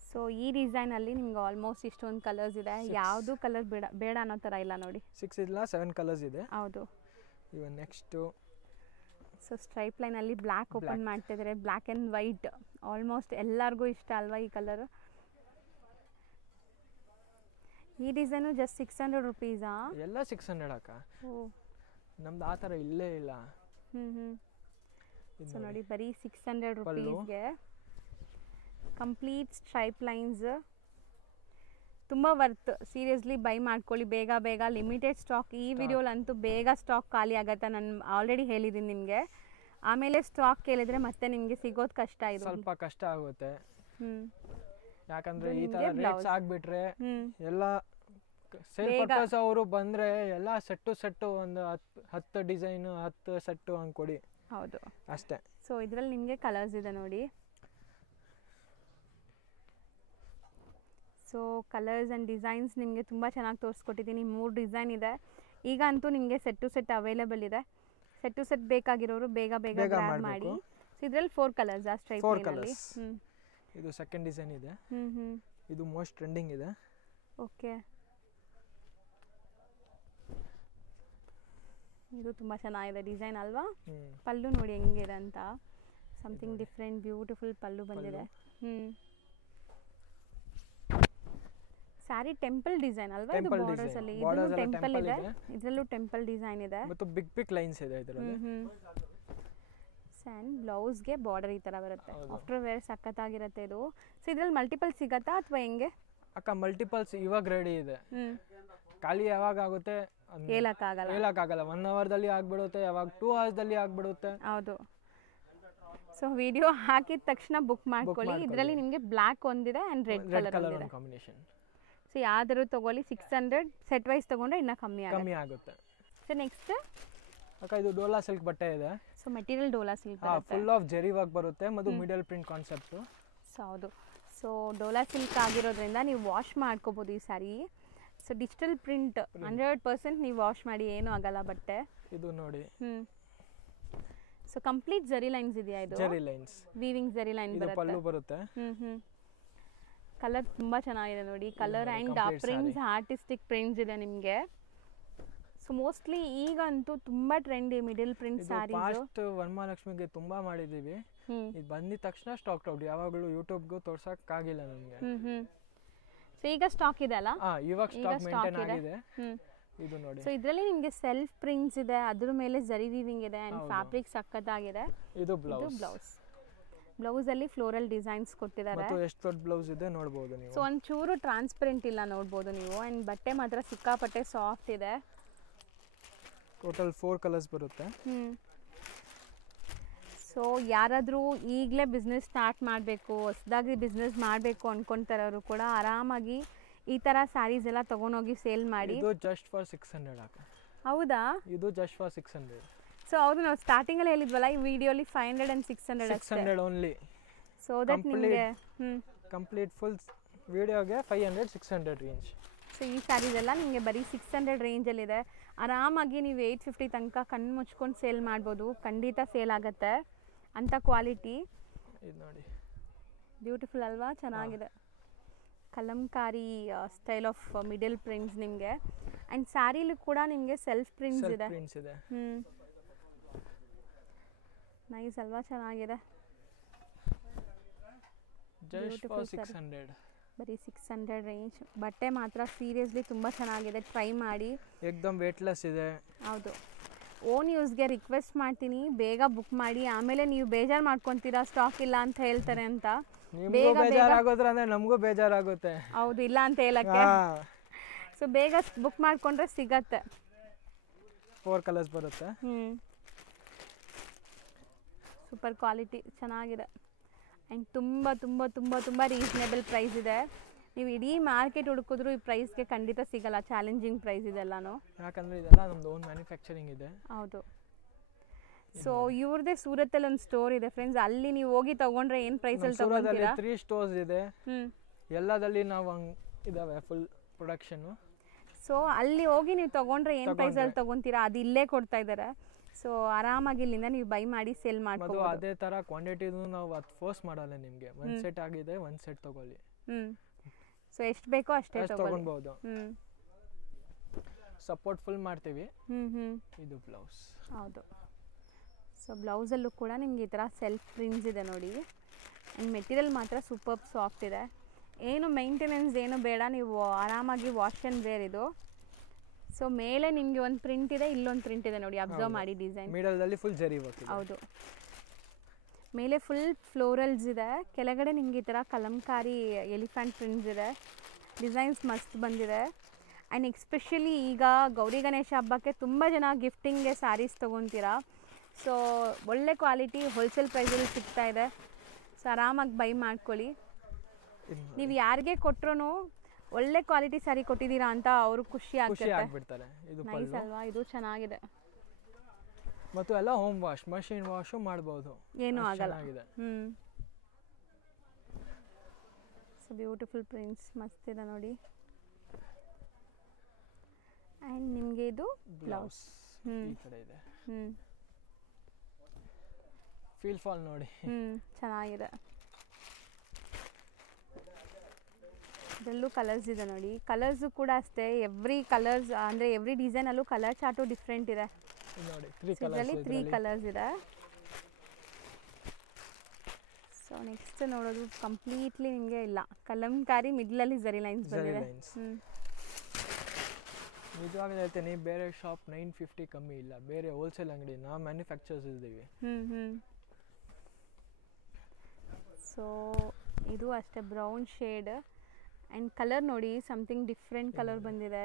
ಸೊ ಈ ಡಿಸೈನಲ್ಲಿ ನಿಮ್ಗೆ ಆಲ್ಮೋಸ್ಟ್ ಇಷ್ಟೊಂದು ಕಲರ್ಸ್ ಇದೆ. ಯಾವುದು ಕಲರ್ ಬೇಡ ಅನ್ನೋ ಥರ ಇಲ್ಲ ನೋಡಿ. 6 ಇಲ್ಲ 7 ಕಲರ್ಸ್ ಇದೆ. ಹೌದು. ಇವಾಗ ನೆಕ್ಸ್ಟು ಸೊ ಸ್ಟ್ರೈಪ್ ಲೈನಲ್ಲಿ ಬ್ಲ್ಯಾಕ್ ಓಪನ್ ಮಾಡ್ತಿದ್ದಾರೆ, ಬ್ಲ್ಯಾಕ್ ಆ್ಯಂಡ್ ವೈಟ್. ಆಲ್ಮೋಸ್ಟ್ ಎಲ್ಲರಿಗೂ ಇಷ್ಟ ಅಲ್ವಾ ಈ ಕಲರ್. ಈ ಡಿಸೈನು ಜಸ್ಟ್ 600 ರುಪೀಸಾ? ಎಲ್ಲ 600 ಅಕ್ಕ. ಓ ನಮ್ದು ಆ ಥರ ಇಲ್ಲೇ ಇಲ್ಲ. ಸೊ ನೋಡಿ ಬರೀ 600 ರುಪೀಸ್ಗೆ ಕಂಪ್ಲೀಟ್ ಸ್ಟ್ರೈಪ್ ಲೈನ್ಸ್. ತುಂಬ ವರ್ತ್, ಸೀರಿಯಸ್ಲಿ ಬೈ ಮಾಡ್ಕೊಳ್ಳಿ ಬೇಗ ಬೇಗ. ಲಿಮಿಟೆಡ್ ಸ್ಟಾಕ್ ಈ ವಿಡಿಯೋಲಂತೂ ಬೇಗ ಸ್ಟಾಕ್ ಖಾಲಿ ಆಗುತ್ತೆ. ನಾನು ಆಲ್ರೆಡಿ ಹೇಳಿದ್ದೀನಿ ನಿಮಗೆ. ಆಮೇಲೆ ಸ್ಟಾಕ್ ಕೇಳಿದ್ರೆ ಮತ್ತೆ ನಿಮಗೆ ಸಿಗೋದು ಕಷ್ಟ. ಇದು ಸ್ವಲ್ಪ ಕಷ್ಟ ಆಗುತ್ತೆ. ಯಾಕಂದ್ರೆ ಈ ತರ ರೇಟ್ಸ್ ಆಗ್ಬಿಟ್ರೆ ಎಲ್ಲ ಸೇಲ್ ಪರ್ಪಸ್ ಅವರು ಬಂದ್ರೆ ಎಲ್ಲ ಸೆಟ್ಟು ಒಂದು 10 ಡಿಸೈನ್ 10 ಸೆಟ್ಟು ಹಂಗೆ ಕೊಡಿ. ಹೌದು ಅಷ್ಟೇ. ಸೊ ಇದರಲ್ಲಿ ನಿಮಗೆ ಕಲರ್ಸ್ ಇದೆ ನೋಡಿ. ಸೊ ಕಲರ್ಸ್ ಆ್ಯಂಡ್ ಡಿಸೈನ್ಸ್ ನಿಮಗೆ ತುಂಬ ಚೆನ್ನಾಗಿ ತೋರಿಸ್ಕೊಟ್ಟಿದ್ದೀನಿ. 3 ಡಿಸೈನ್ ಇದೆ. ಈಗ ಅಂತೂ ನಿಮಗೆ ಸೆಟ್ ಟು ಸೆಟ್ ಅವೈಲೇಬಲ್ ಇದೆ. ಸೆಟ್ ಟು ಸೆಟ್ ಬೇಕಾಗಿರೋರು ಬೇಗ ಬೇಗ ಗ್ರ್ಯಾಬ್ ಮಾಡಿ. ಸೊ ಇದರಲ್ಲಿ 4 ಕಲರ್ಸ್ ಆ ಸ್ಟ್ರೈಪ್ ಲೈನಲ್ಲಿ. ಇದು ಸೆಕೆಂಡ್ ಡಿಸೈನ್ ಇದೆ. ಇದು ಮೋಸ್ಟ್ ಟ್ರೆಂಡಿಂಗ್ ಇದೆ. ಓಕೆ, ಇದು ತುಂಬ ಚೆನ್ನಾಗಿದೆ ಡಿಸೈನ್ ಅಲ್ವಾ? ಪಲ್ಲು ನೋಡಿ ಹೆಂಗಿದೆ ಅಂತ. ಸಮಥಿಂಗ್ ಡಿಫ್ರೆಂಟ್ ಬ್ಯೂಟಿಫುಲ್ ಪಲ್ಲು ಬಂದಿದೆ. ಸ್ಯಾರಿ ಟೆಂಪಲ್ ಡಿಸೈನ್ ಅಲ್ವಾ? ಇದು ಬಾರ್ಡರ್ಸ್ ಅಲ್ಲಿ ಇದರಲ್ಲೂ ಟೆಂಪಲ್ ಇದೆ, ಇದರಲ್ಲೂ ಟೆಂಪಲ್ ಡಿಸೈನ್ ಇದೆ ಮತ್ತು ಬಿಗ್ ಬಿಗ್ ಲೈನ್ಸ್ ಇದೆ ಇದರಲ್ಲಿ. ಸ್ಯಾನ್ ಬ್ಲೌಸ್ಗೆ ಬಾರ್ಡರ್ ಈ ತರ ಬರುತ್ತೆ. ಆಫ್ಟರ್ ವೇರ್ ಸಖತ್ತಾಗಿರುತ್ತೆ ಇದು. ಸೊ ಇದರಲ್ಲಿ ಮಲ್ಟಿಪಲ್ ಸಿಗತ್ತಾ ಅಥವಾ ಹೆಂಗೆ ಅಕ್ಕ? ಮಲ್ಟಿಪಲ್ಸ್ ಇವಾಗ ರೆಡಿ ಇದೆ. ಖಾಲಿ ಯಾವಾಗ ಆಗುತ್ತೆ ಹೇಳಕ್ಕಾಗಲ್ಲ. 1 ಅವರ್ದಲ್ಲಿ ಆಗ್ಬಿಡುತ್ತೆ, ಯಾವಾಗ 2 ಅವರ್ಸ್ದಲ್ಲಿ ಆಗ್ಬಿಡುತ್ತೆ. ಹೌದು. ಸೊ ವಿಡಿಯೋ ಹಾಕಿದ ತಕ್ಷಣ ಬುಕ್ ಮಾಡ್ಕೊಳ್ಳಿ. ಇದರಲ್ಲಿ ನಿಮಗೆ ಬ್ಲ್ಯಾಕ್ ಒಂದಿದೆ ಅಂಡ್ ರೆಡ್ ಕಲರ್ ಇದೆ ಕಾಂಬಿನೇಷನ್. ಸೊ ಯಾವ್ದಾದ್ರು ತಗೊಳ್ಳಿ. 600 ಸೆಟ್ ವೈಸ್ ತಗೊಂಡ್ರೆ ಇನ್ನ ಕಮ್ಮಿ ಆಗುತ್ತೆ. ಸೊ ನೆಕ್ಸ್ಟ್ ಅಕ್ಕ ಇದು ಡೋಲಾ ಸಿಲ್ಕ್ ಬಟ್ಟೆ ಇದೆ. So material Dhola silk full of Jerry work ಬರುತ್ತೆ ಮತ್ತು ಮಿಡಲ್ ಪ್ರಿಂಟ್ ಕಾನ್ಸೆಪ್ಟ್. ಸೊ ಹೌದು. ಸೊ ಡೋಲಾ ಸಿಲ್ಕ್ ಆಗಿರೋದ್ರಿಂದ ನೀವು ವಾಶ್ ಮಾಡ್ಕೋಬಹುದು ಈ ಸಾರಿ. ಸೊ ಡಿಜಿಟಲ್ ಪ್ರಿಂಟ್ 100% ನೀವು ವಾಶ್ ಮಾಡಿ ಏನೂ ಆಗಲ್ಲ ಬಟ್ಟೆ. ಇದು ನೋಡಿ. ಸೊ ಕಂಪ್ಲೀಟ್ ಜರಿ ಲೈನ್ಸ್ ಇದೆಯಾ? ಇದು ಜರಿ ಲೈನ್ಸ್, ವೀವಿಂಗ್ ಜರಿ ಲೈನ್ ಬರುತ್ತೆ. ಪಲ್ಲು ಬರುತ್ತೆ. ಕಲರ್ ತುಂಬಾ ಚೆನ್ನಾಗಿದೆ ನೋಡಿ. Colour and prints artistic prints ಇದೆ ನಿಮಗೆ. ಸೊ ಮೋಸ್ಟ್ಲಿ ಈಗಂತೂ ತುಂಬಾ ಟ್ರೆಂಡ್ ಈ ಮಿಡಲ್ ಪ್ರಿಂಟ್ ಸಾರೀಸ್. ಫಾಸ್ಟ್ ವರಮಹಾಲಕ್ಷ್ಮಿಗೆ ತುಂಬಾ ಮಾಡಿದೀವಿ. ಇದು ಬಂದಿದ ತಕ್ಷಣ ಸ್ಟಾಕ್ ಔಟ್. ಯಾವಾಗಲೂ ಯೂಟ್ಯೂಬ್ಗೂ ತೋರ್ಸಕ್ ಆಗಿಲ್ಲ ನಮಗೆ. ಸೊ ಈಗ ಸ್ಟಾಕ್ ಇದೆ ಅಲ್ಲ? ಇವಾಗ ಸ್ಟಾಕ್ ಮೇಂಟೈನ್ ಆಗಿದೆ. ಇದು ನೋಡಿ. ಸೊ ಇದರಲ್ಲಿ ನಿಮಗೆ ಸೆಲ್ಫ್ ಪ್ರಿಂಟ್ಸ್ ಇದೆ, ಅದ್ರ ಮೇಲೆ ಜರಿ ವೀವಿಂಗ್ ಇದೆ ಅಂಡ್ ಫ್ಯಾಬ್ರಿಕ್ ಸಕ್ಕತ್ತಾಗಿದೆ. ಇದು ಬ್ಲೌಸ್. ಬ್ಲೌಸ್ ಅಲ್ಲಿ ಫ್ಲೋರಲ್ ಡಿಸೈನ್ಸ್ ಕೊಟ್ಟಿದ್ದಾರೆ. ಮತ್ತು ಎಷ್ಟು ದೊಡ್ಡ ಬ್ಲೌಸ್ ಇದೆ ನೋಡಬಹುದು ನೀವು. ಸೊ ಒಂಚೂರು ಟ್ರಾನ್ಸ್ಪರೆಂಟ್ ಇಲ್ಲ ನೋಡಬಹುದು ನೀವು. ಅಂಡ್ ಬಟ್ಟೆ ಮಾತ್ರ ಸಿಕ್ಕಾಪಟ್ಟೆ ಸಾಫ್ಟ್ ಇದೆ. ಟೋಟಲ್ 4 ಕಲರ್ಸ್ ಬರುತ್ತೆ. ಸೊ ಯಾರಾದರೂ ಈಗಲೇ ಬಿಸ್ನೆಸ್ ಸ್ಟಾರ್ಟ್ ಮಾಡಬೇಕು, ಹೊಸದಾಗಿ ಬಿಸ್ನೆಸ್ ಮಾಡಬೇಕು ಅನ್ಕೊಂತಾರವರು ಕೂಡ ಆರಾಮಾಗಿ ಈ ಥರ ಸ್ಯಾರೀಸ್ ಎಲ್ಲ ತೊಗೊಂಡೋಗಿ ಸೇಲ್ ಮಾಡಿ. ಇದು ಜಸ್ಟ್ ಫಾರ್ 600 ಆಗ. ಹೌದಾ? ಇದು ಜಸ್ಟ್ ಫಾರ್ 600. ಸೊ ಹೌದು, ನಾವು ಸ್ಟಾರ್ಟಿಂಗಲ್ಲಿ ಹೇಳಿದ್ವಲ್ಲ ಈ ವಿಡಿಯೋಲಿ 500 and 600 ಓನ್ಲಿ. ಸೊ ದಟ್ ನಿಮಗೆ ಕಂಪ್ಲೀಟ್ ಫುಲ್ ವಿಡಿಯೋಗೆ 500-600 ರೇಂಜ್. ಸೊ ಈ ಸ್ಯಾರೀಸ್ ಎಲ್ಲ ನಿಮಗೆ ಬರೀ 600 ರೇಂಜಲ್ಲಿದೆ. ಆರಾಮಾಗಿ ನೀವು 850 ತನಕ ಕಣ್ಣು ಮುಚ್ಕೊಂಡು ಸೇಲ್ ಮಾಡ್ಬೋದು. ಖಂಡಿತ ಸೇಲ್ ಆಗುತ್ತೆ ಅಂಥ ಕ್ವಾಲಿಟಿ. ಇದು ನೋಡಿ, ಬ್ಯೂಟಿಫುಲ್ ಅಲ್ವಾ? ಚೆನ್ನಾಗಿದೆ. Kalamkari style of middle prints ನಿಮಗೆ. ಆ್ಯಂಡ್ ಸ್ಯಾರಿಲಿ ಕೂಡ ನಿಮಗೆ ಸೆಲ್ಫ್ ಪ್ರಿಂಟ್ಸ್ ಇದೆ. ನೈಸ್ ಅಲ್ವಾ? ಚೆನ್ನಾಗಿದೆ. ಬ್ಯೂಟಿಫುಲ್ 600. ಬರೀ 600 ರೇಂಜ್. ಬಟ್ಟೆ ಮಾತ್ರ ಸೀರಿಯಸ್ಲಿ ತುಂಬ ಚೆನ್ನಾಗಿದೆ, ಟ್ರೈ ಮಾಡಿ. ಏಕದಮ್ ವೇಟ್ಲೆಸ್ ಇದೆ. ಹೌದು. ಓನ್ ಯೂಸ್ಗೆ ರಿಕ್ವೆಸ್ಟ್ ಮಾಡ್ತೀನಿ, ಬೇಗ ಬುಕ್ ಮಾಡಿ. ಆಮೇಲೆ ನೀವು ಬೇಜಾರು ಮಾಡ್ಕೊತೀರಾ ಸ್ಟಾಕ್ ಇಲ್ಲ ಅಂತ ಹೇಳ್ತಾರೆ ಅಂತ. ಬೇಗ ಬೇಜಾರಾಗೋದ್ರೆ ಅಂದ್ರೆ ನಮಗೂ ಬೇಜಾರಾಗುತ್ತೆ. ಹೌದು, ಇಲ್ಲ ಅಂತ ಹೇಳಕ್ಕೆ. ಸೊ ಬೇಗ ಬುಕ್ ಮಾಡ್ಕೊಂಡ್ರೆ ಸಿಗತ್ತೆ. 4 ಕಲರ್ಸ್ ಬರುತ್ತೆ. ಸೂಪರ್ ಕ್ವಾಲಿಟಿ, ಚೆನ್ನಾಗಿದೆ. ಆ್ಯಂಡ್ ತುಂಬ ತುಂಬ ತುಂಬ ತುಂಬ ರೀಸನೇಬಲ್ ಪ್ರೈಸ್ ಇದೆ. ನೀವು ಇಡೀ ಮಾರ್ಕೆಟ್ ಹುಡುಕಿದ್ರು ಈ ಪ್ರೈಸ್ಗೆ ಖಂಡಿತ ಸಿಗಲ್ಲ. ಚಾಲೆಂಜಿಂಗ್ ಪ್ರೈಸ್ ಇದೆಲ್ಲಾನು. ಯಾಕಂದರೆ ಇದೆಲ್ಲ ನಮ್ಮದು ಓನ್ ಮ್ಯಾನುಫ್ಯಾಕ್ಚರಿಂಗ್ ಇದೆ. ಹೌದು. ಸೊ ಇವ್ರದೇ ಸೂರತ್ತಲ್ಲಿ ಒಂದು ಸ್ಟೋರ್ ಇದೆ ಫ್ರೆಂಡ್ಸ್. ಅಲ್ಲಿ ನೀವು ಹೋಗಿ ತಗೊಂಡ್ರೆ ಏನು ಪ್ರೈಸಲ್ಲಿ ತಗೊಂಡ್ತೀರಾ? 3 ಸ್ಟೋರ್ಸ್ ಇದೆ. ಎಲ್ಲದಲ್ಲಿ ನಾವು ಇದಾವೆ ಫುಲ್ ಪ್ರೊಡಕ್ಷನ್ನು. ಸೊ ಅಲ್ಲಿ ಹೋಗಿ ನೀವು ತಗೊಂಡ್ರೆ ಏನು ಪ್ರೈಸಲ್ಲಿ ತಗೊಂತೀರಾ ಅದು ಇಲ್ಲೇ ಕೊಡ್ತಾ ಇದ್ದಾರೆ. ಸೊ ಆರಾಮಾಗಿ ಇಲ್ಲಿಂದ ನೀವು ಬೈ ಮಾಡಿ ಸೇಲ್ ಮಾಡ್ಬೋದು. ಅದೇ ಥರ ಕ್ವಾಂಟಿಟಿನೂ ನಾವು ಅದು ಫೋರ್ಸ್ ಮಾಡಲ್ಲ ನಿಮಗೆ. ಒಂದು ಸೆಟ್ ಆಗಿದೆ, ಒಂದು ಸೆಟ್ ತಗೊಳ್ಳಿ. ಸೊ ಎಷ್ಟು ಬೇಕೋ ಅಷ್ಟೇ ತಗೊಳ್ಬಹುದು. ಸಪೋರ್ಟ್ ಫುಲ್ ಮಾಡ್ತೀವಿ. ಇದು ಬ್ಲೌಸ್. ಹೌದು. ಸೊ ಸೊ ಬ್ಲೌಸಲ್ಲೂ ಕೂಡ ನಿಮ್ಗೆ ಈ ಥರ ಸೆಲ್ಫ್ ಪ್ರಿಂಟ್ಸ್ ಇದೆ ನೋಡಿ. ಆ್ಯಂಡ್ ಮೆಟೀರಿಯಲ್ ಮಾತ್ರ ಸೂಪರ್ ಸಾಫ್ಟ್ ಇದೆ. ಏನು ಮೇಂಟೆನೆನ್ಸ್ ಏನು ಬೇಡ, ನೀವು ಆರಾಮಾಗಿ ವಾಶ್ ಆ್ಯಂಡ್ ವೇರ್ ಇದು. ಸೊ ಮೇಲೆ ನಿಮಗೆ ಒಂದು ಪ್ರಿಂಟ್ ಇದೆ, ಇಲ್ಲೊಂದು ಪ್ರಿಂಟ್ ಇದೆ ನೋಡಿ, ಅಬ್ಸರ್ವ್ ಮಾಡಿ ಡಿಸೈನ್. ಮಿಡಲ್ದಲ್ಲಿ ಫುಲ್ ಜರಿ ವರ್ಕ್ ಇದೆ. ಹೌದು, ಮೇಲೆ ಫುಲ್ ಫ್ಲೋರಲ್ಸ್ ಇದೆ, ಕೆಳಗಡೆ ನಿಮ್ಗೆ ಈ ಥರ ಕಲಂಕಾರಿ ಎಲಿಫೆಂಟ್ ಪ್ರಿಂಟ್ಸ್ ಇದೆ. ಡಿಸೈನ್ಸ್ ಮಸ್ತ್ ಬಂದಿದೆ. ಆ್ಯಂಡ್ ಎಕ್ಸ್ಪೆಷಲಿ ಈಗ ಗೌರಿ ಗಣೇಶ ಹಬ್ಬಕ್ಕೆ ತುಂಬ ಜನ ಗಿಫ್ಟಿಂಗ್ಗೆ ಸ್ಯಾರೀಸ್ ತೊಗೊತೀರಾ. ಸೊ ಒಳ್ಳೆ ಕ್ವಾಲಿಟಿ ಹೋಲ್ಸೇಲ್ ಪ್ರೈಸಲ್ಲಿ ಸಿಗ್ತಾ ಇದೆ. ಸೊ ಆರಾಮಾಗಿ ಬೈ ಮಾಡ್ಕೊಳ್ಳಿ. ನೀವು ಯಾರಿಗೆ ಕೊಟ್ರೂ ಒಳ್ಳೆ ಕ್ವಾಲಿಟಿ ಸ್ಯಾರಿ ಕೊಟ್ಟಿದ್ದೀರಾ ಅಂತ ಅವರು ಖುಷಿ ಆಗ್ಬಿಡ್ತಾರೆ. ಇದು ನೈಸ್ ಅಲ್ವಾ? ಇದು ಚೆನ್ನಾಗಿದೆ. ಮತ್ತು ಎಲ್ಲ ಹೋಮ್ ವಾಶ್, ಮಷಿನ್ ವಾಶು ಮಾಡಬಹುದು, ಏನೂ ಆಗಲ್ಲ. ಸೊ ಬ್ಯೂಟಿಫುಲ್ ಪ್ರಿಂಟ್ಸ್ ಮಸ್ತ್ ಇದೆ ನೋಡಿ. ಆ್ಯಂಡ್ ನಿಮಗೆ ಇದು ಬ್ಲೌಸ್ ಈ ಕಡೆ ಇದೆ. ಫೀಲ್ ಫಾಲ್ ನೋಡಿ, ಚೆನ್ನಾಗಿದೆ. ಇದರಲ್ಲೂ ಕಲರ್ಸ್ ಇದೆ ನೋಡಿ. ಕಲರ್ಸು ಕೂಡ ಅಷ್ಟೇ, ಎವ್ರಿ ಕಲರ್ಸ್ ಅಂದರೆ ಎವ್ರಿ ಡಿಸೈನಲ್ಲೂ ಕಲರ್ ಚಾರ್ಟು ಡಿಫ್ರೆಂಟ್ ಇದೆ. ಇದರಲ್ಲಿ 3 ಕಲರ್ಸ್ ಇದೆ. ಸೊ ನೆಕ್ಸ್ಟ್ ನೋಡೋದು ಕಂಪ್ಲೀಟ್ಲಿ ನಿಮಗೆ ಇಲ್ಲ ಕಲಂಕಾರಿ, ಮಿಡ್ಲಲ್ಲಿ ಜರಿ ಲೈನ್ಸ್ ಬಂದಿದೆ. ನಿಜವಾಗ್ಲೂ ಹೇಳ್ತೀನಿ, ಬೇರೆ ಶಾಪ್ 950 ಕಮ್ಮಿ ಇಲ್ಲ. ಬೇರೆ ಹೋಲ್ಸೇಲ್ ಅಂಗಡಿ, ನಾವು ಮ್ಯಾನುಫ್ಯಾಕ್ಚರ್ಸ್ ಇದ್ದೀವಿ. ಸೊ ಇದು ಅಷ್ಟೇ ಬ್ರೌನ್ ಶೇಡ್. ಆ್ಯಂಡ್ ಕಲರ್ ನೋಡಿ, ಸಮಥಿಂಗ್ ಡಿಫ್ರೆಂಟ್ ಕಲರ್ ಬಂದಿದೆ.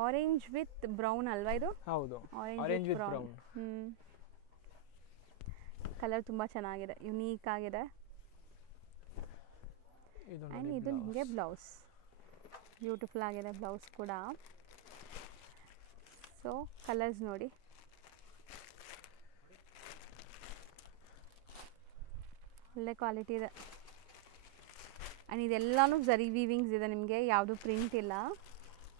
ಆರೆಂಜ್ ವಿತ್ ಬ್ರೌನ್ ಅಲ್ವಾ ಇದು? ಹೌದು, ಆರೆಂಜ್ ವಿತ್ ಬ್ರೌನ್. ಕಲರ್ ತುಂಬ ಚೆನ್ನಾಗಿದೆ, ಯುನೀಕ್ ಆಗಿದೆ. ಆ್ಯಂಡ್ ಇದು ನಿಮಗೆ ಬ್ಲೌಸ್ ಬ್ಯೂಟಿಫುಲ್ ಆಗಿದೆ, ಬ್ಲೌಸ್ ಕೂಡ. ಸೊ ಕಲರ್ಸ್ ನೋಡಿ, ಒಳ್ಳೆ ಕ್ವಾಲಿಟಿ ಇದೆ. ಆ್ಯಂಡ್ ಇದೆಲ್ಲನೂ ಜರಿ ವೀವಿಂಗ್ಸ್ ಇದೆ, ನಿಮಗೆ ಯಾವುದು ಪ್ರಿಂಟ್ ಇಲ್ಲ.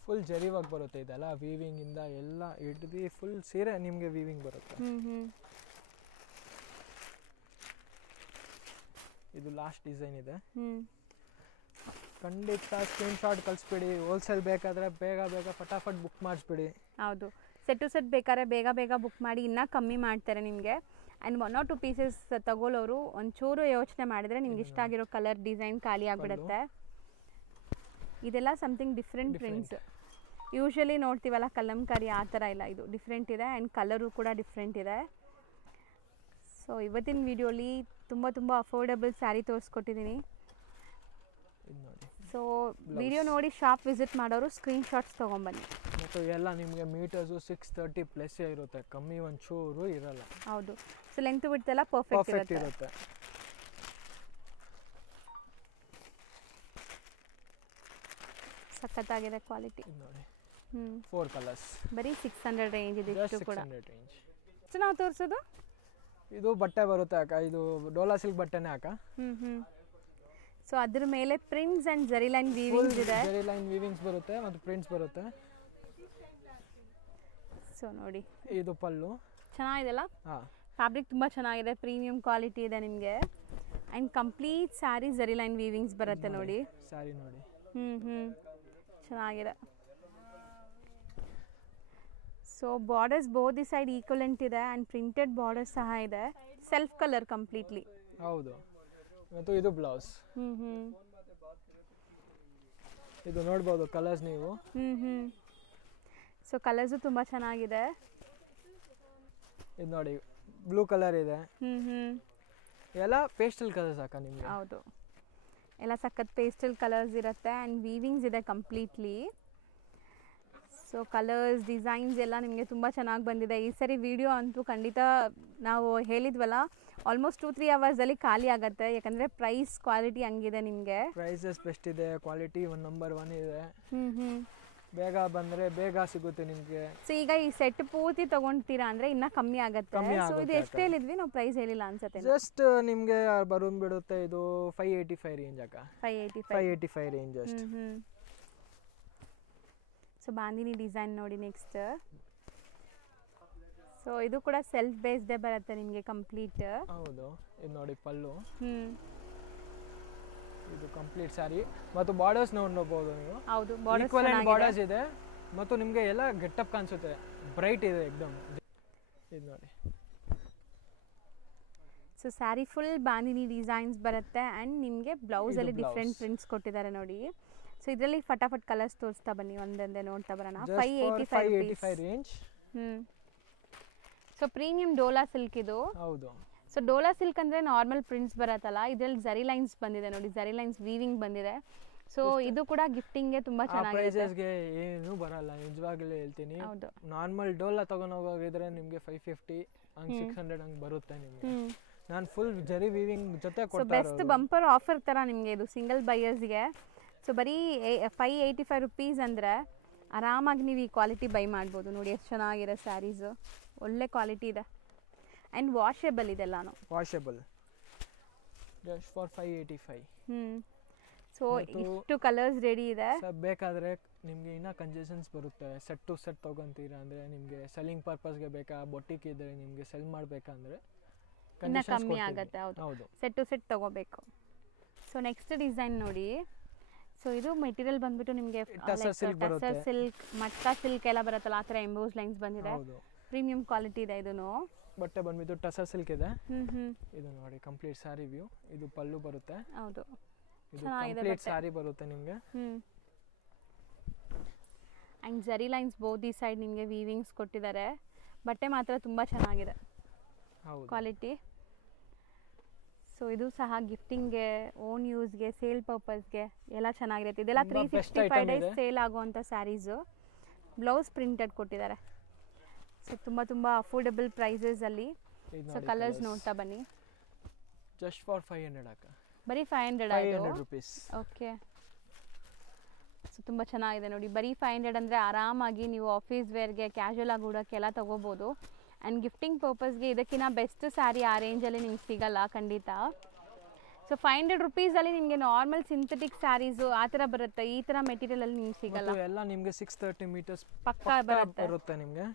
ಫುಲ್ ಜರಿ ವರ್ಕ್ ಬರುತ್ತೆ. ಇದೆಲ್ಲ ವೀವಿಂಗ್ ಇಂದ ಎಲ್ಲ ಹಿಡಿದು ಫುಲ್ ಸೀರೆ ನಿಮಗೆ ವೀವಿಂಗ್ ಬರುತ್ತೆ. ಇದು ಲಾಸ್ಟ್ ಡಿಸೈನ್ ಇದೆ. ಖಂಡಿತ ಸ್ಕ್ರೀನ್ ಶಾಟ್ ಕಳಿಸ್ಬಿಡಿ. ಹೋಲ್ಸೇಲ್ ಬೇಕಾದರೆ ಬೇಗ ಫಟಾಫಟ್ ಬುಕ್ ಮಾಡಿಸ್ಬಿಡಿ. ಹೌದು, ಸೆಟ್ ಟು ಸೆಟ್ ಬೇಕಾದ್ರೆ ಬೇಗ ಬುಕ್ ಮಾಡಿ, ಇನ್ನೂ ಕಮ್ಮಿ ಮಾಡ್ತಾರೆ ನಿಮಗೆ. ಆ್ಯಂಡ್ 1 or 2 ಪೀಸಸ್ ತಗೊಳ್ಳೋರು ಒಂಚೂರು ಯೋಚನೆ ಮಾಡಿದರೆ ನಿಮ್ಗೆ ಇಷ್ಟ ಆಗಿರೋ ಕಲರ್ ಡಿಸೈನ್ ಖಾಲಿ ಆಗಿಬಿಡುತ್ತೆ. ಇದೆಲ್ಲ ಸಮಥಿಂಗ್ ಡಿಫ್ರೆಂಟ್ ಪ್ರಿಂಟ್ಸ್. ಯೂಶ್ವಲಿ ನೋಡ್ತೀವಲ್ಲ ಕಲಂಕಾರಿ, ಆ ಥರ ಇಲ್ಲ, ಇದು ಡಿಫ್ರೆಂಟ್ ಇದೆ. ಆ್ಯಂಡ್ ಕಲರು ಕೂಡ ಡಿಫ್ರೆಂಟ್ ಇದೆ. ಸೊ ಇವತ್ತಿನ ವಿಡಿಯೋಲಿ ತುಂಬ ಅಫೋರ್ಡಬಲ್ ಸ್ಯಾರಿ ತೋರಿಸ್ಕೊಟ್ಟಿದ್ದೀನಿ. ಸೊ ವಿಡಿಯೋ ನೋಡಿ ಶಾಪ್ ವಿಸಿಟ್ ಮಾಡೋರು ಸ್ಕ್ರೀನ್ ಶಾಟ್ಸ್ ತೊಗೊಂಬನ್ನಿ. ಮತ್ತು ಎಲ್ಲ ನಿಮಗೆ ಮೀಟರ್ಸು 630 ಪ್ಲಸ್ ಇರುತ್ತೆ, ಕಮ್ಮಿ ಒಂಚೂರು ಇರಲ್ಲ. ಹೌದು, ಸೊ ಲೆಂತ್ ಬಿಡ್ತೆಲ್ಲ ಪರ್ಫೆಕ್ಟ್ ಇರುತ್ತೆ. ಸಖತ್ತಾಗಿದೆ ಕ್ವಾಲಿಟಿ ನೋಡಿ. 4 ಕಲರ್ಸ್, ಬರೀ 600 ರೇಂಜ್ ಇದೆ. ಇಷ್ಟು ಕೂಡ ರೇಂಜ್. ಸೊ ನಾವು ತೋರಿಸೋದು ಇದು ಬಟ್ಟೆ ಬರುತ್ತೆ ಅಕ್ಕ, ಇದು ಡೋಲಾ ಸಿಲ್ಕ್ ಬಟ್ಟೆನೇ ಅಕ್ಕ. ಸೊ ಅದ್ರ ಮೇಲೆ ಪ್ರಿಂಟ್ಸ್ ಅಂಡ್ ಜರಿ ಲೈನ್ ವೀವಿಂಗ್ಸ್ ಇದೆ. ಜರಿ ಲೈನ್ ವೀವಿಂಗ್ಸ್ ಬರುತ್ತೆ ಮತ್ತು ಪ್ರಿಂಟ್ಸ್ ಬರುತ್ತೆ. ಸೊ ನೋಡಿ, ಇದು ಪಲ್ಲು ಚೆನ್ನಾಗಿದೆಲ್ಲ. ಫ್ಯಾಬ್ರಿಕ್ ತುಂಬ ಚೆನ್ನಾಗಿದೆ, ಪ್ರೀಮಿಯಂ ಕ್ವಾಲಿಟಿ ಇದೆ ನಿಮಗೆ. ಆ್ಯಂಡ್ ಕಂಪ್ಲೀಟ್ ಸ್ಯಾರಿ ಜರಿ ಲೈನ್ ವೀವಿಂಗ್ಸ್ ಬರುತ್ತೆ ನೋಡಿ. ಸ್ಯಾರಿ ನೋಡಿ, ಚೆನ್ನಾಗಿದೆ. So borders both the side equivalent ಇದೆ. ಆ್ಯಂಡ್ ಪ್ರಿಂಟೆಡ್ ಬಾರ್ಡರ್ಸ್ ಸಹ ಇದೆ, ಸೆಲ್ಫ್ ಕಲರ್ ಕಂಪ್ಲೀಟ್ಲಿ. ಹೌದು. ಮತ್ತು ಇದು ಬ್ಲೌಸ್. ಇದು ನೋಡ್ಬೋದು ಕಲರ್ಸ್ ನೀವು. ಸೊ ಕಲರ್ಸು ತುಂಬ ಚೆನ್ನಾಗಿದೆ. ಇದು ನೋಡಿ, ಬ್ಲೂ ಕಲರ್ ಇದೆ. ಎಲ್ಲ ಪೇಸ್ಟಲ್ ಕಲರ್ಸ್ ಹಾಕ ನಿಮಗೆ. ಹೌದು, ಎಲ್ಲ ಸಖತ್ ಪೇಸ್ಟಲ್ ಕಲರ್ಸ್ ಇರುತ್ತೆ. ಆ್ಯಂಡ್ ವೀವಿಂಗ್ಸ್ ಇದೆ ಕಂಪ್ಲೀಟ್ಲಿ. ಸೊ ಕಲರ್ಸ್ ಡಿಸೈನ್ಸ್ ಎಲ್ಲ ನಿಮಗೆ ತುಂಬ ಚೆನ್ನಾಗಿ ಬಂದಿದೆ. ಈ ಸರಿ ವಿಡಿಯೋ ಅಂತೂ ಖಂಡಿತ ನಾವು ಹೇಳಿದ್ವಲ್ಲ, ಆಲ್ಮೋಸ್ಟ್ 2-3 ಅವರ್ಸಲ್ಲಿ ಖಾಲಿ ಆಗುತ್ತೆ. ಯಾಕಂದರೆ ಪ್ರೈಸ್ ಕ್ವಾಲಿಟಿ ಹಂಗಿದೆ. ನಿಮಗೆ ಪ್ರೈಸಸ್ ಬೆಸ್ಟ್ ಇದೆ, ಕ್ವಾಲಿಟಿ ನಂಬರ್ 1 ಇದೆ. ಬೇಗ ಬಂದರೆ ಬೇಗ ಸಿಗುತ್ತೆ ನಿಮಗೆ. ಸೊ ಈಗ ಈ ಸೆಟ್ ಪೂರ್ತಿ ತೊಗೊಳ್ತೀರಾ ಅಂದರೆ ಇನ್ನೂ ಕಮ್ಮಿ ಆಗುತ್ತೆ. ಸೊ ಇದು ಎಷ್ಟು ಹೇಳಿದ್ವಿ ನಾವು? ಪ್ರೈಸ್ ಹೇಳಿಲ್ಲ ಅನ್ಸುತ್ತೆ. ಜಸ್ಟ್ ನಿಮಗೆ ಬರೋದು ಬಿಡುತ್ತೆ. ಇದು 585 ರೇಂಜ್ ಅಕ್ಕ. 585 ರೇಂಜ್ ಅಷ್ಟು. ಸೊ ಬಾಂದಿನಿ ಡಿಸೈನ್ ನೋಡಿ ನೆಕ್ಸ್ಟ್. ಸೊ ಇದು ಕೂಡ ಸೆಲ್ಫ್ ಬೇಸ್ಡೇ ಬರುತ್ತೆ ನಿಮಗೆ ಕಂಪ್ಲೀಟ್. ಹೌದು, ಇದು ನೋಡಿ ಪಲ್ಲು. ಇದು ಕಂಪ್ಲೀಟ್ ಸ್ಯಾರಿ ಮತ್ತು ಬಾರ್ಡರ್ಸ್ ನೋಡಬಹುದು ನೀವು. ಹೌದು, ಬಾರ್ಡರ್ಸ್ ಇದೆ ಮತ್ತು ನಿಮಗೆ ಎಲ್ಲ ಗೆಟಪ್ ಕಾಣಿಸುತ್ತೆ, ಬ್ರೈಟ್ ಇದೆ ಎಕ್ದಮ್. ಇದು ನೋಡಿ, so sari full bandhani designs ಬರುತ್ತೆ ಆ್ಯಂಡ್ ನಿಮಗೆ ಬ್ಲೌಸಲ್ಲಿ ಡಿಫ್ರೆಂಟ್ ಪ್ರಿಂಟ್ಸ್ ಕೊಟ್ಟಿದ್ದಾರೆ ನೋಡಿ. ಸೊ ಇದರಲ್ಲಿ ಫಟಾಫಟ್ ಕಲರ್ಸ್ ತೋರಿಸ್ತಾ ಬನ್ನಿ, ಒಂದೊಂದೇ ನೋಡ್ತಾ ಬರೋಣ. 585 range. So premium Dhola silk ಇದು. ಹೌದು. ಸೊ ಡೋಲಾ ಸಿಲ್ಕ್ ಅಂದರೆ ನಾರ್ಮಲ್ ಪ್ರಿಂಟ್ಸ್ ಬರುತ್ತಲ್ಲ, ಇದರಲ್ಲಿ ಜರಿ ಲೈನ್ಸ್ ಬಂದಿದೆ ನೋಡಿ, ಜರಿ ಲೈನ್ಸ್ ವೀವಿಂಗ್ ಬಂದಿದೆ. ಸೊ ಇದು ಕೂಡ ಗಿಫ್ಟಿಂಗ್ಗೆ ತುಂಬಾ ಚೆನ್ನಾಗಿದೆ. ಪ್ರೈಸಸ್ಗೆ ಏನು ಬರಲ್ಲ ನಿಜವಾಗ್ಲೂ ಹೇಳ್ತೀನಿ. ನಾರ್ಮಲ್ ಡೋಲಾ ತಗೊಂಡು ಹೋಗೋಗಿದ್ರೆ ನಿಮಗೆ 550 ಹಂಗೆ 600 ಹಂಗೆ ಬರುತ್ತೆ ನಿಮಗೆ. ನಾನು ಫುಲ್ ಜರಿ ವೀವಿಂಗ್ ಜೊತೆ ಕೊಡ್ತಾ ಇರೋದು. ಬೆಸ್ಟ್ ಬಂಪರ್ ಆಫರ್ ಥರ ನಿಮಗೆ ಇದು ಸಿಂಗಲ್ ಬೈಯರ್ಸ್ಗೆ. ಸೊ ಬರೀ 585 ರುಪೀಸ್ ಅಂದರೆ ಆರಾಮಾಗಿ ನೀವು ಈ ಕ್ವಾಲಿಟಿ ಬೈ ಮಾಡ್ಬೋದು. ನೋಡಿ ಎಷ್ಟು ಚೆನ್ನಾಗಿರೋ ಸ್ಯಾರೀಸು, ಒಳ್ಳೆ ಕ್ವಾಲಿಟಿ ಇದೆ ಆ್ಯಂಡ್ ವಾಷೇಬಲ್ ಇದೆಲ್ಲಾನು. Washable just for 585. ಸೊ ಇಷ್ಟು ಕಲರ್ಸ್ ರೆಡಿ ಇದೆ. ಬೇಕಾದರೆ ನಿಮಗೆ ಇನ್ನೂ ಕನ್ಸೆಷನ್ಸ್ ಬರುತ್ತೆ. ಸೆಟ್ ಟು ಸೆಟ್ ತೊಗೊತೀರಾ ಅಂದರೆ ನಿಮಗೆ ಸೆಲ್ಲಿಂಗ್ ಪರ್ಪಸ್ಗೆ ಬೇಕಾ, ಬೊಟ್ಟಿಕ್ ಇದ್ದರೆ ನಿಮಗೆ ಸೆಲ್ ಮಾಡಬೇಕಂದ್ರೆ ಇನ್ನೂ ಕಮ್ಮಿ ಆಗುತ್ತೆ. ಹೌದು, ಸೆಟ್ ಟು ಸೆಟ್ ತೊಗೋಬೇಕು. ಸೊ ನೆಕ್ಸ್ಟ್ ಡಿಸೈನ್ ನೋಡಿ. ಸೊ ಇದು ಮೆಟೀರಿಯಲ್ ಬಂದ್ಬಿಟ್ಟು ನಿಮಗೆ ಟಸರ್ ಸಿಲ್ಕ್, ಮಟ್ಕಾ ಸಿಲ್ಕ್ ಎಲ್ಲ ಬರುತ್ತಲ್ಲ ಆ ಥರ ಎಂಬೋಸ್ ಲೈನ್ಸ್ ಬಂದಿದೆ. ಪ್ರೀಮಿಯಂ ಕ್ವಾಲಿಟಿ ಇದೆ. ಇದನ್ನು ಬಟ್ಟೆ ಬಂದ್ಬಿಟ್ಟು ಟಸರ್ ಸಿಲ್ಕ್ ಇದೆ. ಇದು ನೋಡಿ ಕಂಪ್ಲೀಟ್ ಸ್ಯಾರಿ ವ್ಯೂ. ಇದು ಪಲ್ಲು ಬರುತ್ತೆ. ಹೌದು, ಇದು ಕಂಪ್ಲೀಟ್ ಸ್ಯಾರಿ ಬರುತ್ತೆ ನಿಮಗೆ. ಆ್ಯಂಡ್ ಜರಿ ಲೈನ್ಸ್ ಬೋತ್ ಈ ಸೈಡ್ ನಿಮಗೆ ವೀವಿಂಗ್ಸ್ ಕೊಟ್ಟಿದ್ದಾರೆ. ಬಟ್ಟೆ ಮಾತ್ರ ತುಂಬ ಚೆನ್ನಾಗಿದೆ ಕ್ವಾಲಿಟಿ. ಸೊ ಇದು ಸಹ ಗಿಫ್ಟಿಂಗ್ಗೆ, ಓನ್ ಯೂಸ್ಗೆ, ಸೇಲ್ ಪರ್ಪಸ್ಗೆ ಎಲ್ಲ ಚೆನ್ನಾಗಿರುತ್ತೆ. ಇದೆಲ್ಲ 365 ಡೇಸ್ ಸೇಲ್ ಆಗುವಂಥ ಸ್ಯಾರೀಸು. ಬ್ಲೌಸ್ ಪ್ರಿಂಟೆಡ್ ಕೊಟ್ಟಿದ್ದಾರೆ. ಸೊ ತುಂಬ ಅಫೋರ್ಡಬಲ್ ಪ್ರೈಸಸಲ್ಲಿ. ಸೊ ಕಲರ್ಸ್ ನೋಡ್ತಾ ಬನ್ನಿ. ಜಸ್ಟ್ ಫಾರ್ 500 ಅಕ್ಕ. ಬರೀ 500 ರೂಪೀಸ್. ಓಕೆ. ಸೊ ತುಂಬ ಚೆನ್ನಾಗಿದೆ ನೋಡಿ. ಬರೀ 500 ಅಂದರೆ ಆರಾಮಾಗಿ ನೀವು ಆಫೀಸ್ ವೇರ್ಗೆ, ಕ್ಯಾಶುವಲ್ ಆಗಿ ಉಡೋಕ್ಕೆಲ್ಲ ತೊಗೋಬೋದು. ಆ್ಯಂಡ್ ಗಿಫ್ಟಿಂಗ್ ಪರ್ಪಸ್ಗೆ ಇದಕ್ಕಿಂತ ಬೆಸ್ಟ್ ಸ್ಯಾರಿ ಆ ರೇಂಜಲ್ಲಿ ನಿಮ್ಗೆ ಸಿಗಲ್ಲ ಖಂಡಿತ. ಸೊ 500 ರುಪೀಸಲ್ಲಿ ನಿಮಗೆ ನಾರ್ಮಲ್ ಸಿಂಥೆಟಿಕ್ ಸ್ಯಾರೀಸು ಆ ಥರ ಬರುತ್ತೆ. ಈ ಥರ ಮೆಟೀರಿಯಲಲ್ಲಿ ನಿಮ್ಗೆ ಸಿಗಲ್ಲ. ಎಲ್ಲ ನಿಮಗೆ 630 ಮೀಟರ್ಸ್ ಪಕ್ಕಾ ಬರುತ್ತೆ ನಿಮಗೆ.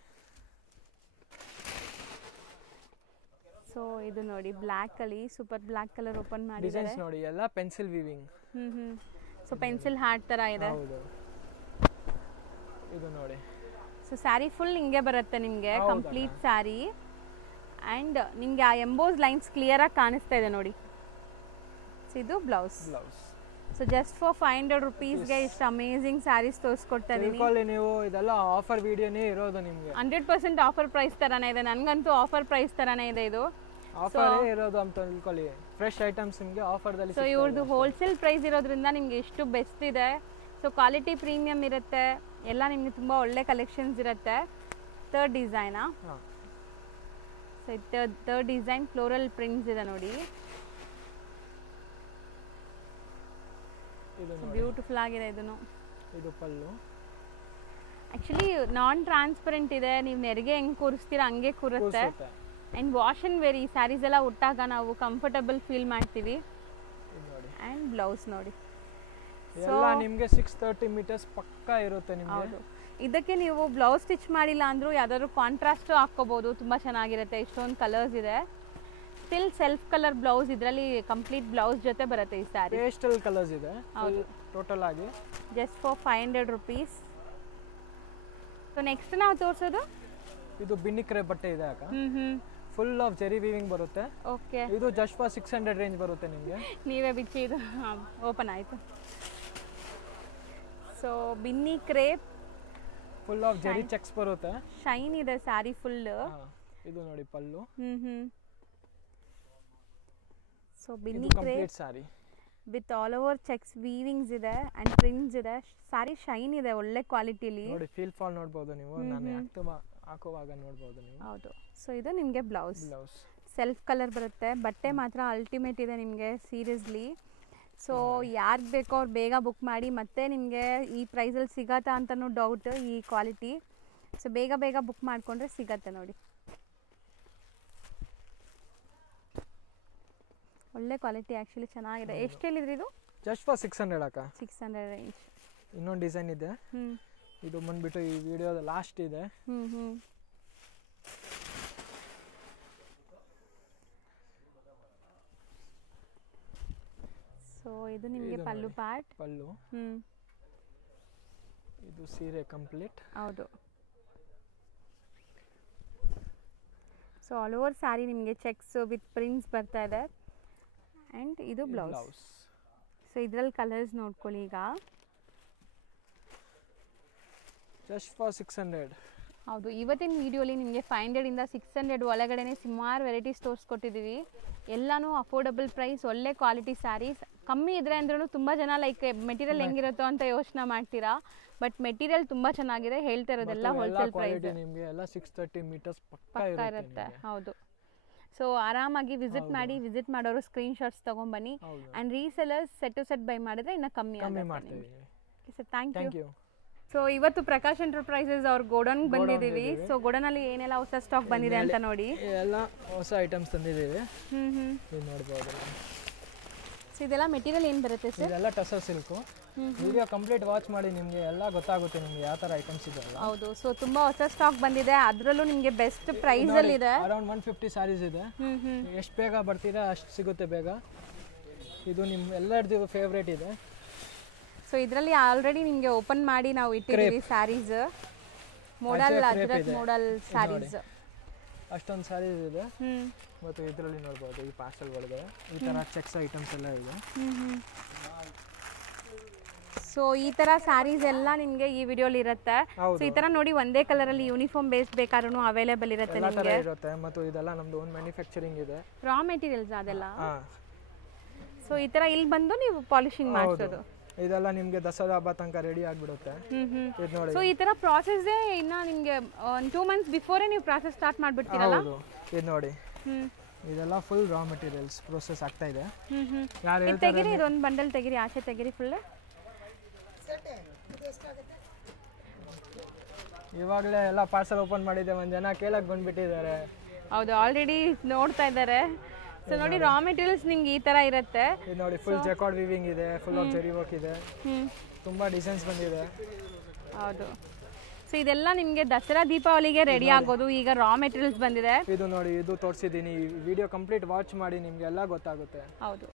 ಸೊ ಇದು ನೋಡಿ ಬ್ಲ್ಯಾಕಲ್ಲಿ ಸೂಪರ್ ಬ್ಲ್ಯಾಕ್ ಕಲರ್ ಓಪನ್ ಮಾಡಿದ್ದಾರೆ. ಡಿಸೈನ್ಸ್ ನೋಡಿ ಎಲ್ಲ pencil weaving. So pencil heart ಥರ ಇದೆ. ಹೌದು, ಇದು ನೋಡಿ. ಸೊ ಸ್ಯಾರಿ ಫುಲ್ ಹಿಂಗೆ ಬರುತ್ತೆ ನಿಮಗೆ, ಕಂಪ್ಲೀಟ್ ಸ್ಯಾರಿ. ಆ್ಯಂಡ್ ನಿಮಗೆ ಆ ಎಂಬೋಸ್ ಲೈನ್ಸ್ ಕ್ಲಿಯರಾಗಿ ಕಾಣಿಸ್ತಾ ಇದೆ ನೋಡಿ. ಸೊ ಇದು ಬ್ಲೌಸ್. ಸೊ ಜಸ್ಟ್ ಫಾರ್ 500 ರುಪೀಸ್ಗೆ ಇಷ್ಟು ಅಮೇಝಿಂಗ್ ಸ್ಯಾರೀಸ್ ತೋರಿಸ್ಕೊಡ್ತಾ ಇದ್ದೀನಿ. ನೀವು ಇದೆಲ್ಲ ಆಫರ್ ವಿಡಿಯೋನೇ ಇರೋದು ನಿಮಗೆ. 100% ಆಫರ್ ಪ್ರೈಸ್ ಥರನೇ ಇದೆ. ನನಗಂತೂ ಆಫರ್ ಪ್ರೈಸ್ ಥರನೇ ಇದೆ ಇದು. ಆಫರ್ ಇರೋದು ಅಂತ ತಿಳ್ಕೊಳ್ಳಿ. ಫ್ರೆಶ್ ಐಟಮ್ಸ್ ನಿಮಗೆ ಆಫರ್ದಲ್ಲಿ. ಸೊ ಇವ್ರದ್ದು ಹೋಲ್ಸೇಲ್ ಪ್ರೈಸ್ ಇರೋದ್ರಿಂದ ನಿಮಗೆ ಎಷ್ಟು ಬೆಸ್ಟ್ ಇದೆ. ಸೊ ಕ್ವಾಲಿಟಿ ಪ್ರೀಮಿಯಮ್ ಇರುತ್ತೆ ಎಲ್ಲ. ನಿಮಗೆ ತುಂಬ ಒಳ್ಳೆ ಕಲೆಕ್ಷನ್ಸ್ ಇರುತ್ತೆ. ಥರ್ಡ್ ಡಿಸೈನಾ? So third design floral prints ಇದೆ ನೋಡಿ. ಬ್ಯೂಟಿಫುಲ್ ಆಗಿದೆ ಇದನ್ನು. ಇದು ಪಲ್ಲು. ಆ್ಯಕ್ಚುಲಿ ನಾನ್ ಟ್ರಾನ್ಸ್ಪರೆಂಟ್ ಇದೆ. ನೀವು ನೆರಿಗೆ ಹೆಂಗೆ ಕೂರಿಸ್ತೀರಾ ಹಂಗೆ ಕೂರುತ್ತೆ. ಆ್ಯಂಡ್ ವಾಶ್ ಆ್ಯಂಡ್ ವೇರ್ ಈ ಸ್ಯಾರೀಸ್ ಎಲ್ಲ ಉಟ್ಟಾಗ ನಾವು ಕಂಫರ್ಟಬಲ್ ಫೀಲ್ ಮಾಡ್ತೀವಿ. ಆ್ಯಂಡ್ ಬ್ಲೌಸ್ ನೋಡಿ. ಎಲ್ಲ ನಿಮಗೆ 630 ಮೀಟರ್ಸ್ ಪಕ್ಕಾ ಇರುತ್ತೆ ನಿಮಗೆ. ಇದಕ್ಕೆ ನೀವು ಬ್ಲೌಸ್ ಸ್ಟಿಚ್ ಮಾಡಿಲ್ಲ ಅಂದರೂ ಯಾವ್ದಾದ್ರು ಕಾಂಟ್ರಾಸ್ಟ್ ಹಾಕ್ಕೋಬೋದು. ತುಂಬ ಚೆನ್ನಾಗಿರುತ್ತೆ. ಇಷ್ಟೊಂದು ಕಲರ್ಸ್ ಇದೆ. Still self colour blouse. ಇದರಲ್ಲಿ ಕಂಪ್ಲೀಟ್ ಬ್ಲೌಸ್ ಜೊತೆ ಬರುತ್ತೆ ಈ ಸ್ಯಾರಿ. ಪೇಸ್ಟಲ್ ಕಲರ್ಸ್ ಇದೆ ಟೋಟಲ್ ಆಗಿ. Just for 500 rupees. So next ನಾವು ತೋರಿಸೋದು ಇದು ಬಿನ್ನಿಕ್ರೆ ಬಟ್ಟೆ ಇದೆ ಅಕ್ಕ. ಫುಲ್ ಆಫ್ ಜೆರಿ ವೀವಿಂಗ್ ಬರುತ್ತೆ. ಓಕೆ. ಇದು ಜಸ್ಟ್ ಫಾರ್ 600 ರೇಂಜ್ ಬರುತ್ತೆ ನಿಮಗೆ. ನೀವೇ ಬಿಚ್ಚಿ ಇದು ಓಪನ್ ಆಯಿತು. So Binny crepe full of zari checks ಬರುತ್ತೆ. ಶೈನ್ ಇದೆ ಸ್ಯಾರಿ ಫುಲ್. ಇದು ನೋಡಿ pallu. So Binny crepe sari with all over cheques weavings ಇದೆ ಅಂಡ್ ಪ್ರಿಂಟ್ಸ್ ಇದೆ. ಸ್ಯಾರಿ ಶೈನ್ ಇದೆ ಒಳ್ಳೆ ಕ್ವಾಲಿಟಿಲಿ. ನೋಡಿ ಫೀಲ್ ಫಾಲ್ ನೋಡಬಹುದು ನೀವು. ನಾನು ಹಾಕುವಾಗ ನೋಡಬಹುದು ನೀವು. ಹೌದು. ಸೊ ಇದು ನಿಮಗೆ ಬ್ಲೌಸ್. ಬ್ಲೌಸ್ ಸೆಲ್ಫ್ ಕಲರ್ ಬರುತ್ತೆ. ಬಟ್ಟೆ ಮಾತ್ರ ಅಲ್ಟಿಮೇಟ್ ಇದೆ ನಿಮಗೆ ಸೀರಿಯಸ್ಲಿ. ಸೊ ಯಾರಿಗೆ ಬೇಕೋ ಅವ್ರು ಬೇಗ ಬುಕ್ ಮಾಡಿ. ಮತ್ತೆ ನಿಮಗೆ ಈ ಪ್ರೈಸಲ್ಲಿ ಸಿಗತ್ತಾ ಅಂತಲೂ ಡೌಟ್ ಈ ಕ್ವಾಲಿಟಿ. ಸೊ ಬೇಗ ಬುಕ್ ಮಾಡಿಕೊಂಡ್ರೆ ಸಿಗತ್ತೆ ನೋಡಿ. ಒಳ್ಳೆ ಕ್ವಾಲಿಟಿ ಆ್ಯಕ್ಚುಲಿ ಚೆನ್ನಾಗಿದೆ. ಎಷ್ಟು ಹೇಳಿದ್ರಿ ಇದು? ಜಸ್ಟ್ ಫಾರ್ 600 ಅಕ್ಕ. 600 ರೇಂಜ್. ಇನ್ನೊಂದು ಡಿಸೈನ್ ಇದೆ. ಇದು ಬಂದ್ಬಿಟ್ಟು ಈ ವಿಡಿಯೋದ ಲಾಸ್ಟ್ ಇದೆ. ಸೊ ಇದು ನಿಮಗೆ ಪಲ್ಲು ಪಾರ್ಟ್. ಪಲ್ಲು. ಇದು ಸೀರೆ ಕಂಪ್ಲೀಟ್. ಹೌದು. ಸೊ ಆಲ್ ಓವರ್ ಸ್ಯಾರಿ ನಿಮಗೆ ಚೆಕ್ಸ್ ವಿತ್ ಪ್ರಿಂಟ್ಸ್ ಬರ್ತಾ ಇದೆ ಆ್ಯಂಡ್ ಇದು ಬ್ಲೌಸ್. ಸೊ ಇದರಲ್ಲಿ ಕಲರ್ಸ್ ನೋಡ್ಕೊಳ್ಳಿ ಈಗ. Just for 600. ಹೌದು, ಇವತ್ತಿನ ವಿಡಿಯೋಲಿ ನಿಮಗೆ 500ಇಂದ 600 ಒಳಗಡೆ ಸುಮಾರು ವೆರೈಟೀಸ್ ತೋರಿಸ್ಕೊಟ್ಟಿದ್ದೀವಿ. ಎಲ್ಲನೂ ಅಫೋರ್ಡಬಲ್ ಪ್ರೈಸ್, ಒಳ್ಳೆ ಕ್ವಾಲಿಟಿ ಸ್ಯಾರೀಸ್. ಕಮ್ಮಿ ಇದ್ರೆ ಅಂದ್ರೂ ತುಂಬ ಜನ ಲೈಕ್ ಮೆಟೀರಿಯಲ್ ಹೆಂಗಿರುತ್ತೋ ಅಂತ ಯೋಚನೆ ಮಾಡ್ತೀರಾ, ಬಟ್ ಮೆಟೀರಿಯಲ್ ತುಂಬ ಚೆನ್ನಾಗಿದೆ. ಹೇಳ್ತಾ ಇರೋದೆಲ್ಲ ಹೋಲ್ಸೇಲ್ ಪ್ರೈಸ್ ನಿಮಗೆ ಎಲ್ಲ 630 ಮೀಟರ್ಸ್ ಪಕ್ಕಾ ಇರುತ್ತೆ. ಹೌದು, ಸೊ ಆರಾಮಾಗಿ ವಿಸಿಟ್ ಮಾಡಿ, ವಿಸಿಟ್ ಮಾಡೋರು ಸ್ಕ್ರೀನ್ ಶಾಟ್ಸ್ ತೊಗೊಂಬನ್ನಿ. And resellers set to set buy ಮಾಡಿದ್ರೆ ಇನ್ನೂ ಕಮ್ಮಿ ಆಗುತ್ತೆ. Sir thank you. ಸೊ ಇವತ್ತು ಪ್ರಕಾಶ್ ಎಂಟರ್ಪ್ರೈಸಸ್ ಅವ್ರ ಗೋಡನ್ ಬಂದಿದ್ದೀವಿ. ಸೊ ಗೋಡನಲ್ಲಿ ಏನೆಲ್ಲ ಹೊಸ ಸ್ಟಾಕ್ ಬಂದಿದೆ ಅಂತ ನೋಡಿ. ಎಲ್ಲ ಹೊಸ ಐಟಮ್ಸ್ ತಂದಿದ್ದೀವಿ. ಇದು ನೋಡ್ಬೋದು. ಸೊ ಇದೆಲ್ಲ ಮೆಟೀರಿಯಲ್ ಏನು ಬರುತ್ತೆ ಸರ್? ಇದೆಲ್ಲ tussar silk. Video complete watch ಮಾಡಿ ನಿಮಗೆ ಎಲ್ಲ ಗೊತ್ತಾಗುತ್ತೆ ನಿಮಗೆ ಯಾವ ಥರ ಐಟಮ್ಸ್ ಇದೆ. ಹೌದು, ಸೊ ತುಂಬ ಹೊಸ ಸ್ಟಾಕ್ ಬಂದಿದೆ. ಅದರಲ್ಲೂ ನಿಮಗೆ ಬೆಸ್ಟ್ ಪ್ರೈಸಲ್ಲಿ ಇದೆ. ಅರೌಂಡ್ 150 ಸ್ಯಾರೀಸ್ ಇದೆ. ಎಷ್ಟು ಬೇಗ ಬರ್ತೀರಾ ಅಷ್ಟು ಸಿಗುತ್ತೆ ಬೇಗ. ಇದು ನಿಮ್ಮ ಎಲ್ಲರದ್ದು ಫೇವ್ರೇಟ್ ಇದೆ. ಸೊ ಇದರಲ್ಲಿ ಆಲ್ರೆಡಿ ನಿಮಗೆ ಓಪನ್ ಮಾಡಿ ನಾವು ಇಟ್ಟಿದ್ದೀವಿ ಸ್ಯಾರೀಸ್. ಮೋಡಲ್ ಅಜ್ರಕ್ ಮೋಡಲ್ ಸ್ಯಾರೀಸ್ ಅಷ್ಟೊಂದು ಸ್ಯಾರೀಸ್ ಇದೆ. ಮತ್ತು ಇದರಲ್ಲಿ ನೋಡ್ಬೋದು ಈ ಪಾರ್ಸಲ್ ಒಳಗೆ ಈ ಥರ ಚೆಕ್ಸ್ ಐಟಮ್ಸ್ ಎಲ್ಲ ಇದೆ. ಸೊ ಈ ಥರ ಸ್ಯಾರೀಸ್ ಎಲ್ಲ ನಿಮಗೆ ಈ ವಿಡಿಯೋಲಿ ಇರುತ್ತೆ. ಸೊ ಈ ಥರ ನೋಡಿ ಒಂದೇ ಕಲರಲ್ಲಿ ಯೂನಿಫಾರ್ಮ್ ಬೇಸ್ ಬೇಕಾದ್ರೂ ಅವೈಲೇಬಲ್ ಇರುತ್ತೆ ನಿಮಗೆ. ಇರುತ್ತೆ. ಮತ್ತು ಇದೆಲ್ಲ ನಮ್ಮದು ಓನ್ ಮ್ಯಾನುಫ್ಯಾಕ್ಚರಿಂಗ್ ಇದೆ. ರಾ ಮೆಟೀರಿಯಲ್ಸ್ ಅದೆಲ್ಲ. ಸೊ ಈ ಥರ ಇಲ್ಲಿ ಬಂದು ನೀವು ಪಾಲಿಶಿಂಗ್ ಮಾಡಿಸೋದು. ಇದೆಲ್ಲ ನಿಮಗೆ ದಸರಾ ಹಬ್ಬ ತನಕ ರೆಡಿ ಆಗಿಬಿಡುತ್ತೆ. ಇದು ನೋಡಿ. ಸೊ ಈ ಥರ ಪ್ರಾಸೆಸ್ ಇನ್ನ ನಿಮಗೆ 2 ಮಂತ್ಸ್ ಬಿಫೋರೇ ನೀವು ಪ್ರಾಸೆಸ್ ಸ್ಟಾರ್ಟ್ ಮಾಡಿಬಿಡ್ತೀರಲ್ಲ. ಹೌದು, ಇದು ನೋಡಿ. ಇದೆಲ್ಲ ಫುಲ್ ರಾ ಮೆಟೀರಿಯಲ್ಸ್ ಪ್ರೋಸೆಸ್ ಆಗ್ತಾ ಇದೆ. ಇದು ತೆಗಿರಿ, ಇದೊಂದು ಬಂಡಲ್ ತೆಗಿರಿ, ಆಚೆ ತೆಗಿರಿ ಫುಲ್. ಇವಾಗಲೇ ಎಲ್ಲ ಪಾರ್ಸಲ್ ಓಪನ್ ಮಾಡಿದೆ, ಒಂದು ಜನ ಕೇಳಕ್ಕೆ ಬಂದ್ಬಿಟ್ಟಿದ್ದಾರೆ. ಹೌದು, ಆಲ್ರೆಡಿ ನೋಡ್ತಾ ಇದ್ದಾರೆ. ಸೊ ನೋಡಿ ರಾ ಮೆಟೀರಿಯಲ್ಸ್ ನಿಮ್ಗೆ ಈ ತರ ಇರುತ್ತೆ. ಇದು ನೋಡಿ ಫುಲ್ ಜಕಾರ್ಡ್ ವೀವಿಂಗ್ ಇದೆ, ಫುಲ್ ಆಫ್ ಜರಿ ವರ್ಕ್ ಇದೆ, ತುಂಬಾ ಡಿಸೈನ್ಸ್ ಬಂದಿದೆ. ಹೌದು, ಸೊ ಇದೆಲ್ಲ ನಿಮಗೆ ದಸರಾ ದೀಪಾವಳಿಗೆ ರೆಡಿ ಆಗೋದು. ಈಗ ರಾ ಮೆಟೀರಿಯಲ್ಸ್ ಬಂದಿದೆ. ಇದು ನೋಡಿ, ಇದು ತೋರಿಸಿದ್ದೀನಿ. ವಿಡಿಯೋ ಕಂಪ್ಲೀಟ್ ವಾಚ್ ಮಾಡಿ ನಿಮ್ಗೆ ಎಲ್ಲ ಗೊತ್ತಾಗುತ್ತೆ. ಹೌದು,